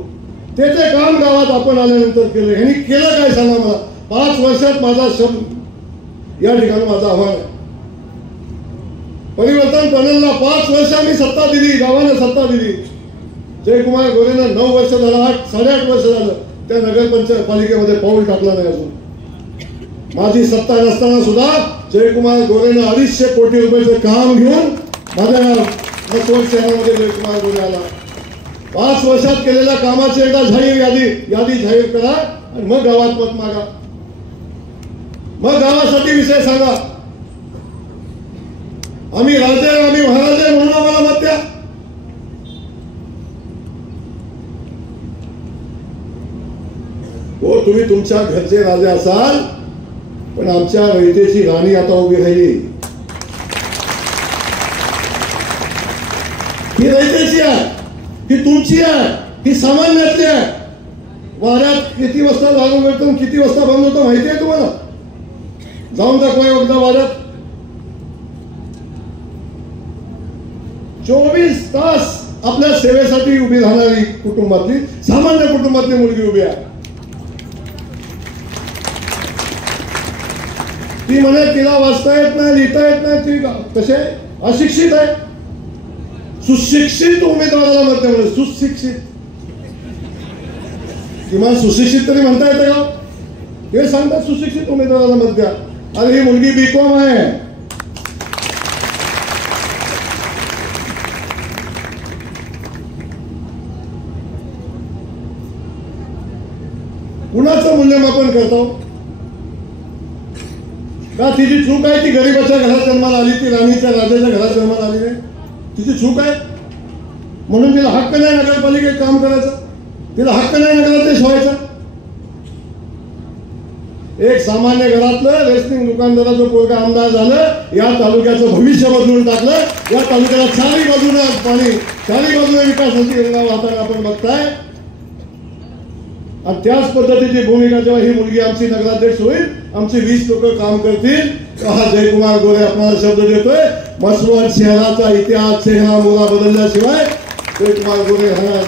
ते ते काम गावात आपण आल्यानंतर केलं. ह्यांनी केलं काय सांगा मला. 5 वर्षात माझा शब्द या ठिकाणी माझं आव्हान आहे. परिवर्तन पॅनलला 5 वर्षांनी सत्ता दिली, गावाने सत्ता दिली. जयकुमार गोरेनं 9 वर्ष झालं, 8-8.5 वर्ष झालं त्या नगरपंचायत पालिकेमध्ये पाऊल टाकला नाही अजून. माझी सत्ता नसताना सुद्धा जयकुमार गोरेनं 250 कोटी रुपयाचं काम घेऊन माझ्या मसवड शहरामध्ये जयकुमार गोरे आला. 5 वर्षात केलेल्या कामाची एकदा यादी जाहीर करा आणि मग गावात मत मागा. मग गावासाठी विषय सांगा. आम्ही राजे, आम्ही महाराजे म्हणून आम्हाला मत द्या. हो, तुम्ही तुमच्या घरचे राजे असाल, पण आमच्या रयतेची राणी आता उभी राहिली. ही रयतेची आहे, ही तुमची आहे, ही सामान्यातली आहे. वाऱ्यात किती वाजता लागून मिळतो, किती वाजता बंद होतं माहिती आहे तुम्हाला? जाऊन दाखवा एकदा वाऱ्यात. 24 तास आपल्या सेवेसाठी उभी राहणारी कुटुंबातली, सामान्य कुटुंबातली मुलगी उभी आहे. ती म्हणे तिला वाचता येत नाही, लिहिता येत नाही, ती कसे अशिक्षित आहे. सुशिक्षित उमेदवाराला मत द्या म्हणे. सुशिक्षित, किमान सुशिक्षित तरी म्हणता येतं का? हे सांगतात सुशिक्षित उमेदवाराला मत द्या. अरे ही मुलगी B.Com आहे. कुणाचं मूल्यमापन करतो? का तिची चूक आहे? ती गरीबाच्या घरात जन्माला आली, ती राणीच्या राजाच्या घरात जन्माला आली नाही, तिची चूक आहे. म्हणून तिला हक्क नाही नगरपालिकेत काम करायचा, तिला हक्क नाही नगराध्यक्ष व्हायचा. एक सामान्य घरातलं रेशनिंग दुकानदाराचं पोरगा आमदार झालं, या तालुक्याचं भविष्य बदलून टाकलं. या तालुक्याला चारही बाजूने पाणी, चारही बाजूने विकासाची गंगा वाहताना आपण बघताय. आणि त्याच पद्धतीची भूमिका जेव्हा ही मुलगी आमची नगराध्यक्ष होईल, आमची 20 लोक काम करतील, हा जयकुमार गोरे आपल्याला शब्द देतोय, मसवड शहराचा इतिहास चेहरा मोहरा बदलल्याशिवाय जयकुमार गोरे राहणार.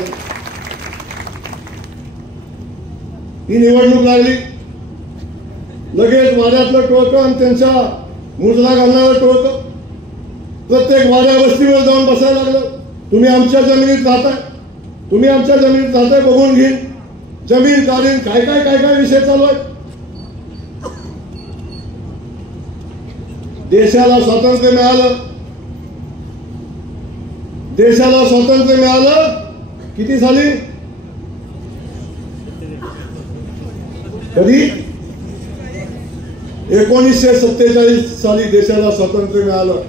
ही निवडणूक लागली, लगेच वाड्यातलं टोळकं आणि त्यांच्या मुजरा घालणारं टोळकं प्रत्येक वाड्या वस्तीवर जाऊन बसायला लागलं. तुम्ही आमच्या जमिनीत राहताय, तुम्ही आमच्या जमिनीत राहताय, बघून घेईन जमीन काढीन, काय काय काय काय विषय चालू आहे. देशाला स्वातंत्र्य मिळालं, देशाला स्वातंत्र्य मिळालं किती साली? कधी? 1947 साली देशाला स्वातंत्र्य मिळालं.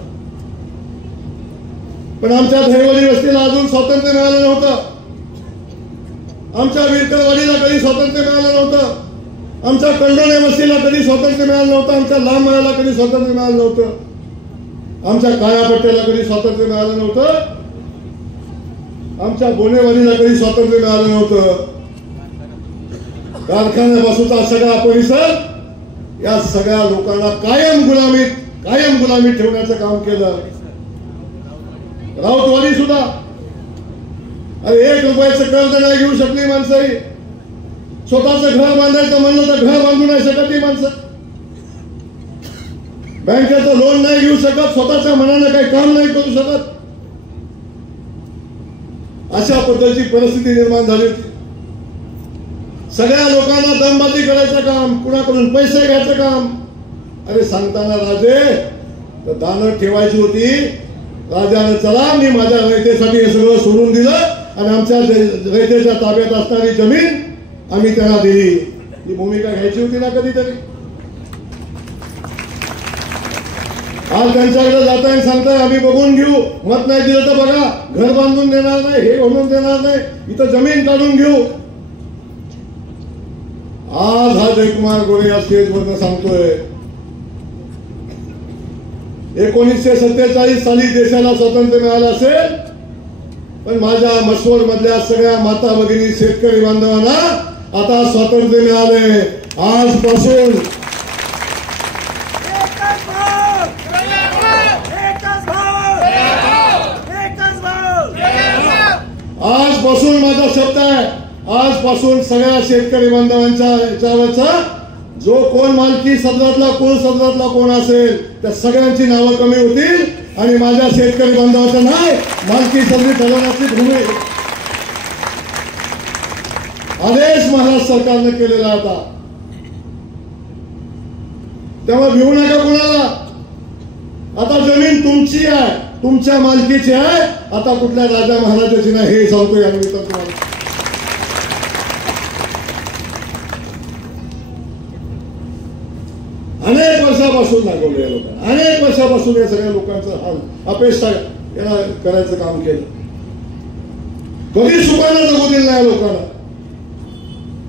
पण आमच्या धैवली वस्तीला अजून स्वातंत्र्य मिळालं नव्हतं. आमच्या विरकरवाडीला कधी स्वातंत्र्य मिळालं नव्हतं. आमच्या कंडोने वस्तीला कधी स्वातंत्र्य मिळालं नव्हतं. आमच्या लांबमळ्याला कधी स्वातंत्र्य मिळालं नव्हतं. आमच्या काळ्यापट्ट्याला कधी स्वातंत्र्य मिळालं नव्हतं. आमच्या बोनेवाडीला कधी स्वातंत्र्य मिळालं नव्हतं. कारखान्यापासूनचा सगळा परिसर या सगळ्या लोकांना कायम गुलामीत ठेवण्याचं काम केलं. राऊतवाडी सुद्धा, अरे 1 रुपयाचं कर्ज नाही घेऊ शकली माणसं. स्वतःचं घर बांधायचं म्हणलं तर घर बांधू नाही शकत ही माणसं. बँकेचं लोन नाही घेऊ शकत, स्वतःच्या मनानं काही काम नाही करू शकत. अशा पद्धतीची परिस्थिती निर्माण झाली होती. सगळ्या लोकांना दमबाजी करायचं काम, कुणाकडून पैसे घ्यायचं काम. अरे सांगताना राजे तर दानं ठेवायची होती. राजानं चला मी माझ्या रयतेसाठी हे सगळं सोडून दिलं आणि आमच्या रयतेच्या ताब्यात असणारी जमीन आम्ही त्यांना दिली. ही भूमिका घ्यायची होती ना कधीतरी. आज त्यांच्याकडे जाताय सांगताय आम्ही बघून घेऊ, मत नाही दिलं तर बघा, घर बांधून देणार नाही, हे बनवून देणार नाही, इथं जमीन काढून घेऊ. आज हा जयकुमार गोरे या स्टेजवरनं सांगतोय 1947 साली देशाला स्वातंत्र्य मिळालं असेल, पण माझ्या मसवड मधल्या सगळ्या माता भगिनी शेतकरी बांधवांना आता स्वातंत्र्य मिळाले. आजपासून माझा शब्द आहे, आजपासून सगळ्या शेतकरी बांधवांच्या याच्यावरचा जो कोण मालकी सदरातला कुळ सदरातला कोण असेल त्या सगळ्यांची नावं कमी होतील आणि माझ्या शेतकरी बांधवांचं नाही मालकी सदरी ठरवण्याची भूमी आदेश महाराष्ट्र सरकारने केलेला होता. तेव्हा भिवू नका कोणाला. आता जमीन तुमची आहे, तुमच्या मालकीची आहे. आता कुठल्या राजा महाराजाची नाही हे सांगतो या निमित्तानं तुम्हाला. अनेक वर्षापासून लागवलं या लोकांना, अनेक वर्षापासून या सगळ्या लोकांचं हाल अपेक्षा याला करायचं काम केलं. कधी सुखानं जगू दिलं नाही लोकांना,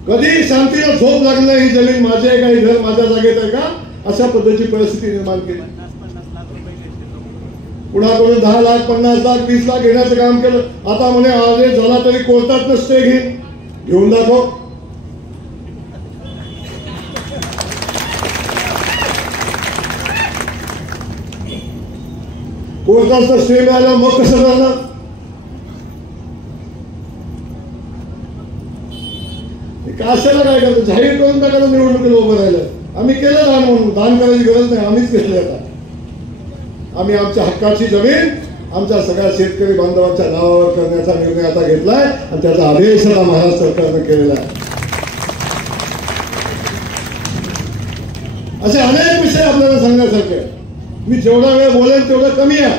कधी शांतीला झोप लागली नाही. ही जमीन माझी आहे का, ही घर माझ्या जागेत आहे का, अशा पद्धतीची परिस्थिती निर्माण केली. कुणाकडून 10 लाख 50 लाख 20 लाख घेण्याचं काम केलं. आता म्हणे आदेश झाला तरी कोर्टात स्टे घेऊन दाखव. कोर्टाचा स्टे मिळाला मग कसं करणार. कशाला काय करतो, जाहीर करून टाकायला निवडणुकीला उभं राहिलं. आम्ही केलं दान म्हणून, दान करायची गरज नाही, आम्हीच घेतले. आता आम्ही आमच्या हक्काची जमीन आमच्या सगळ्या शेतकरी बांधवांच्या नावावर करण्याचा निर्णय आता घेतलाय आणि त्याचा आदेश आता महाराष्ट्र सरकारने केलेला आहे. असे अनेक विषय आपल्याला सांगण्यासारखे. मी जेवढा वेळ बोलेन तेवढं कमी आहे,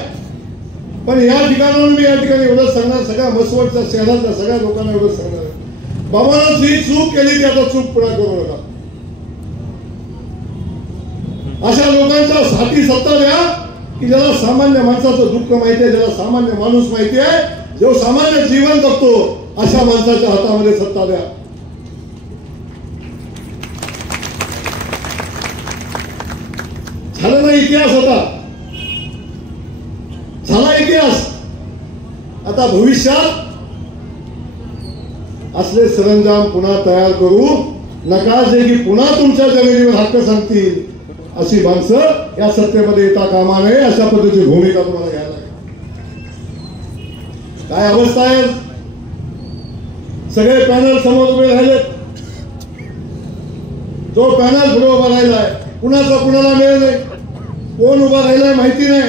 पण या ठिकाणावरून मी या ठिकाणी एवढं सांगणार, सगळ्या मसवडच्या शहरातल्या सगळ्या लोकांना एवढं सांगणार, बाबांनो जी चूक केली ती आता चूक पुन्हा करू नका. अशा लोकांच्या साठी सत्ता द्या की ज्याला सामान्य माणसाचं दुःख माहिती आहे, ज्याला सामान्य माणूस माहिती आहे, जो सामान्य जीवन जगतो, अशा माणसाच्या हातामध्ये सत्ता द्या. झाला नाही इतिहास, झाला इतिहास. आता भविष्यात असले सरंजाम पुन्हा तयार करू नका जे की पुन्हा तुमच्या जमिनीवर हक्क सांगतील. अशी माणसं या सत्तेमध्ये येता कामा नये. अशा पद्धतीची भूमिका तुम्हाला घ्यायला लागेल. काय अवस्था आहे. सगळे पॅनल समोर उभे राहिले. जो पॅनल पुढे उभा राहिलाय कुणाचा कुणाला मिळेल नाही, कोण उभा राहिलाय माहिती नाही,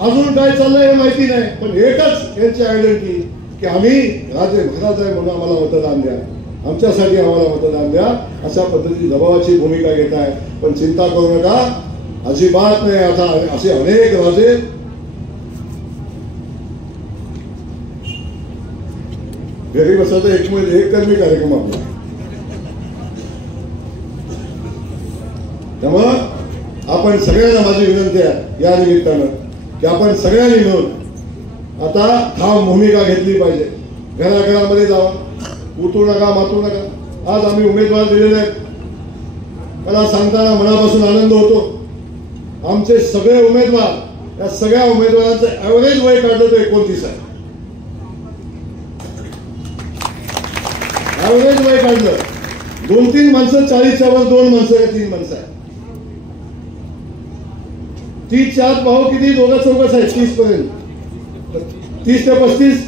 अजून काय चाललंय हे माहिती नाही. पण एकच यांची आयडेंटिटी की आम्ही राजे महाराज आहे म्हणून आम्हाला मतदान द्या, आमच्यासाठी आम्हाला मतदान द्या. अशा पद्धतीची दबावाची भूमिका घेत आहे. पण चिंता करू नका, अजिबात नाही. आता असे अनेक राजे घरी बसायचा एक कर्मी कार्यक्रम आपला. त्यामुळं आपण सगळ्यांना माझी विनंती आहे या निमित्तानं की आपण सगळ्यांनी मिळून आता ठाम भूमिका घेतली पाहिजे. घराघरामध्ये जावा, उतरू नका, मातू नका. आज आम्ही उमेदवार दिलेले आहेत. मला सांगताना मनापासून आनंद होतो. आमचे सगळे उमेदवार, या सगळ्या उमेदवारांचं ऍव्हरेज वय काढलं तर 29 आहे. ऍव्हरेज वय काढलं. 2-3 माणसं 40च्या वर, 2 माणसं का 3 माणसं आहे. 30च्या आत भाऊ किती, दोघं चौघच आहे. 30 पर्यंत, 30 ते 35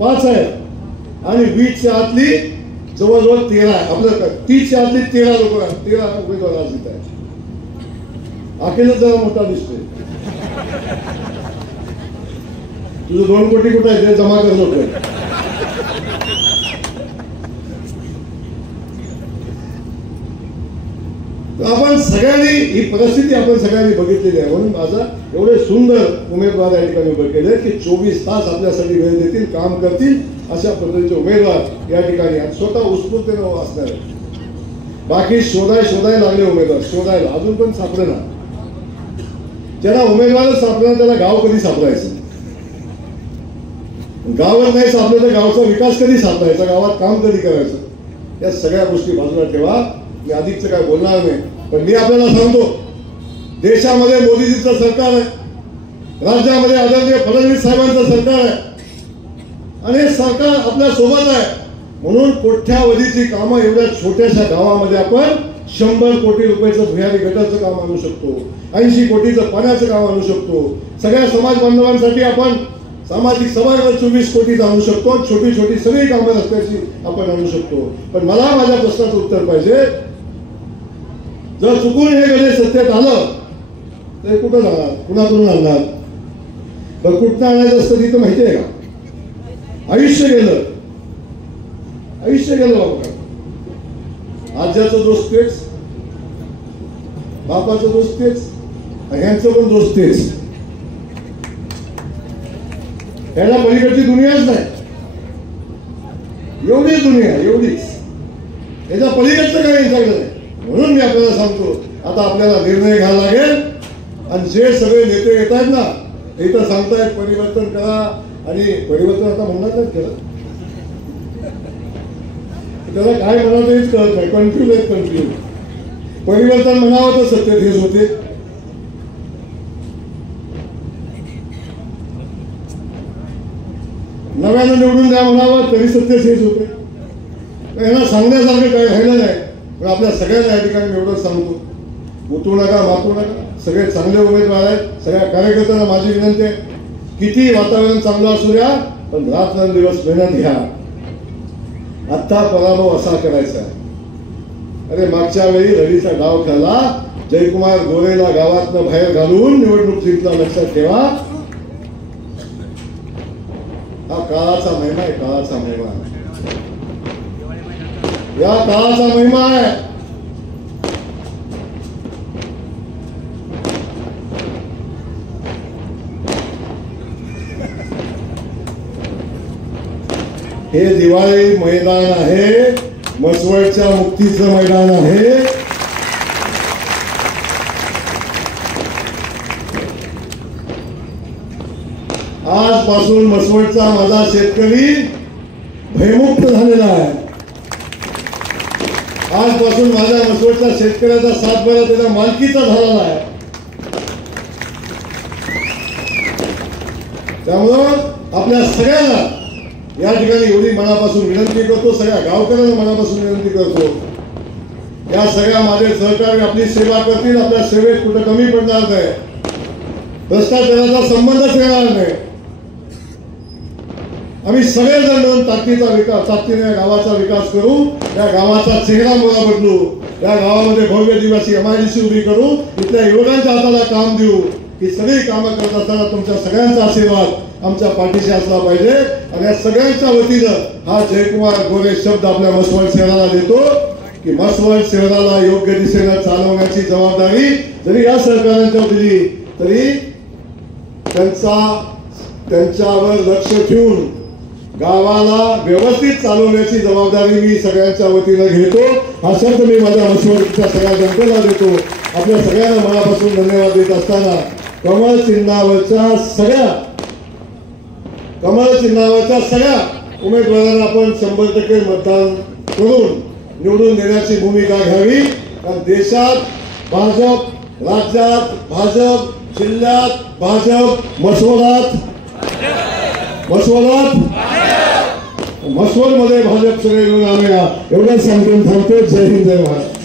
5 आहे. आणि 20च्या आतली जवळजवळ 13 आहे. आपलं 30च्या आतली 13 लोक आहेत. 13 उमेदवार आज इथे आहेत. अखेरच जरा मोठा दिसतोय. तुझं 2 कोटी कुठं आहे ते जमा कर लोक. आपण सगळ्यांनी ही परिस्थिती आपण सगळ्यांनी बघितलेली आहे. म्हणून माझा एवढे सुंदर उमेदवार या ठिकाणी उभे केले की 24 तास आपल्यासाठी वेळ देतील, काम करतील. अशा पद्धतीचे उमेदवार या ठिकाणी स्वतः उत्स्फूर्तीने असणार आहे. बाकी शोधायला लागले उमेदवार, शोधायला अजून पण सापडे ना. ज्याला उमेदवारच सापडला त्याला गाव कधी सापडायचं. गावात नाही सापडलं तर गावचा विकास कधी सापडायचा, गावात काम कधी करायचं. या सगळ्या गोष्टी बाजूला ठेवा. मी अधिकचं काय बोलणार नाही. पण मी आपल्याला सांगतो, देशामध्ये मोदीजीचं सरकार आहे, राज्यामध्ये आदरणीय फडणवीस साहेबांचं सरकार आहे आणि हे सरकार आपल्या सोबत आहे. म्हणून कोट्यावधीची कामं एवढ्या छोट्याशा गावामध्ये आपण 100 कोटी रुपयाचं भुयारी गटाचं काम आणू शकतो, 80 कोटीचं पाण्याचं काम आणू शकतो. सगळ्या समाज बांधवांसाठी आपण सामाजिक सभागृह 24 कोटीचं आणू शकतो. छोटी छोटी सगळी कामं रस्त्याची आपण आणू शकतो. पण मला माझ्या प्रश्नाचं उत्तर पाहिजे. जर चुकून हे गणेश सत्तेत आलं तर कुठं जाणार, कुणाकडून आणणार. पण कुठं आणायचं असतं तिथं माहिती आहे का, आयुष्य गेलं, आयुष्य गेलं बाबा. आज्याचं दोष तेच, बापाचं दोष तेच, ह्यांचं पण दोष तेच. याला पलीकडची दुनियाच नाही. एवढीच दुनिया, एवढीच. याच्या पलीकडचं काही यांच्याकडे नाही. म्हणून मी आपल्याला सांगतो, आता आपल्याला निर्णय घ्यायला लागेल. आणि जे सगळे नेते येत आहेत ना, ते तर सांगतायत परिवर्तन करा. आणि परिवर्तन आता म्हणणार नाहीत केलं, त्याला काय म्हणावं हेच कळत नाही. कन्फ्युज आहेत, कन्फ्युज. परिवर्तन म्हणावं तर सत्तेत हेच होते. नव्यानं निवडून द्या म्हणावं तरी सत्तेत हेच होते. यांना सांगण्यासारखं काही राहिलं नाही. पण आपल्या सगळ्यांना या ठिकाणी मी एवढंच सांगतो, उतरू नका, मातू नका. सगळे चांगले उमेदवार आहेत. सगळ्या कार्यकर्त्यांना माझी विनंती आहे, किती वातावरण चांगलं असू द्या पण रात्रंदिवस मेहनत घ्या. आत्ता पराभव असा करायचा आहे. अरे मागच्या वेळी रडीचा डाव खेळला, जयकुमार गोरेला गावातनं बाहेर घालून निवडणूक जिंकला. लक्षात ठेवा, हा काळाचा महिमा आहे, काळाचा महिमा आहे. या काळाचा महिमा आहे. हे दिवाळी मैदान आहे, मसवडच्या मुक्तीचं मैदान आहे. आजपासून मसवडचा माझा शेतकरी भयमुक्त झालेला आहे. आजपासून माझ्या मसवडच्या शेतकऱ्याचा सातबारा त्याच्या मालकीचा झालेला आहे. त्यामुळं आपल्या सगळ्यांना या ठिकाणी एवढी मनापासून विनंती करतो, सगळ्या गावकऱ्यांना मनापासून विनंती करतो, या सगळ्या माझे सहकारी आपली सेवा करतील. आपल्या सेवेत कुठं कमी पडणार नाही, भ्रष्टाचाराचा संबंधच येणार नाही. आम्ही सगळेजण मिळून ताकदीने या गावाचा विकास करू, या गावाचा चेहरा मोहरा बदलू, या गावामध्ये भव्य दिवशी MIDC उभी करू, इथल्या युवकांच्या हाताला काम देऊ. ही सगळी कामं करत असताना तुमच्या सगळ्यांचा आशीर्वाद आमच्या पाठीशी असला पाहिजे. आणि या सगळ्यांच्या वतीनं हा जयकुमार गोरे शब्द आपल्या मसवड शहराला देतो की मसवड शहराला योग्य दिशेनं चालवण्याची जबाबदारी जरी या सरकारांच्या दिली तरी त्यांच्यावर लक्ष ठेवून गावाला व्यवस्थित चालवण्याची जबाबदारी मी सगळ्यांच्या वतीनं घेतो. हा शब्द मी माझ्या मसवडच्या सगळ्या जनतेला देतो. आपल्या सगळ्यांना मनापासून धन्यवाद देत असताना कमळ चिन्हावरच्या सगळ्या उमेदवारांना आपण 100% मतदान करून निवडून देण्याची भूमिका घ्यावी. कारण देशात भाजप, राज्यात भाजप, जिल्ह्यात भाजप, मसवडमध्ये भाजप सगळे मिळून आणूया एवढंच सांगून थांबतो. जय हिंद, जय महाराष्ट्र.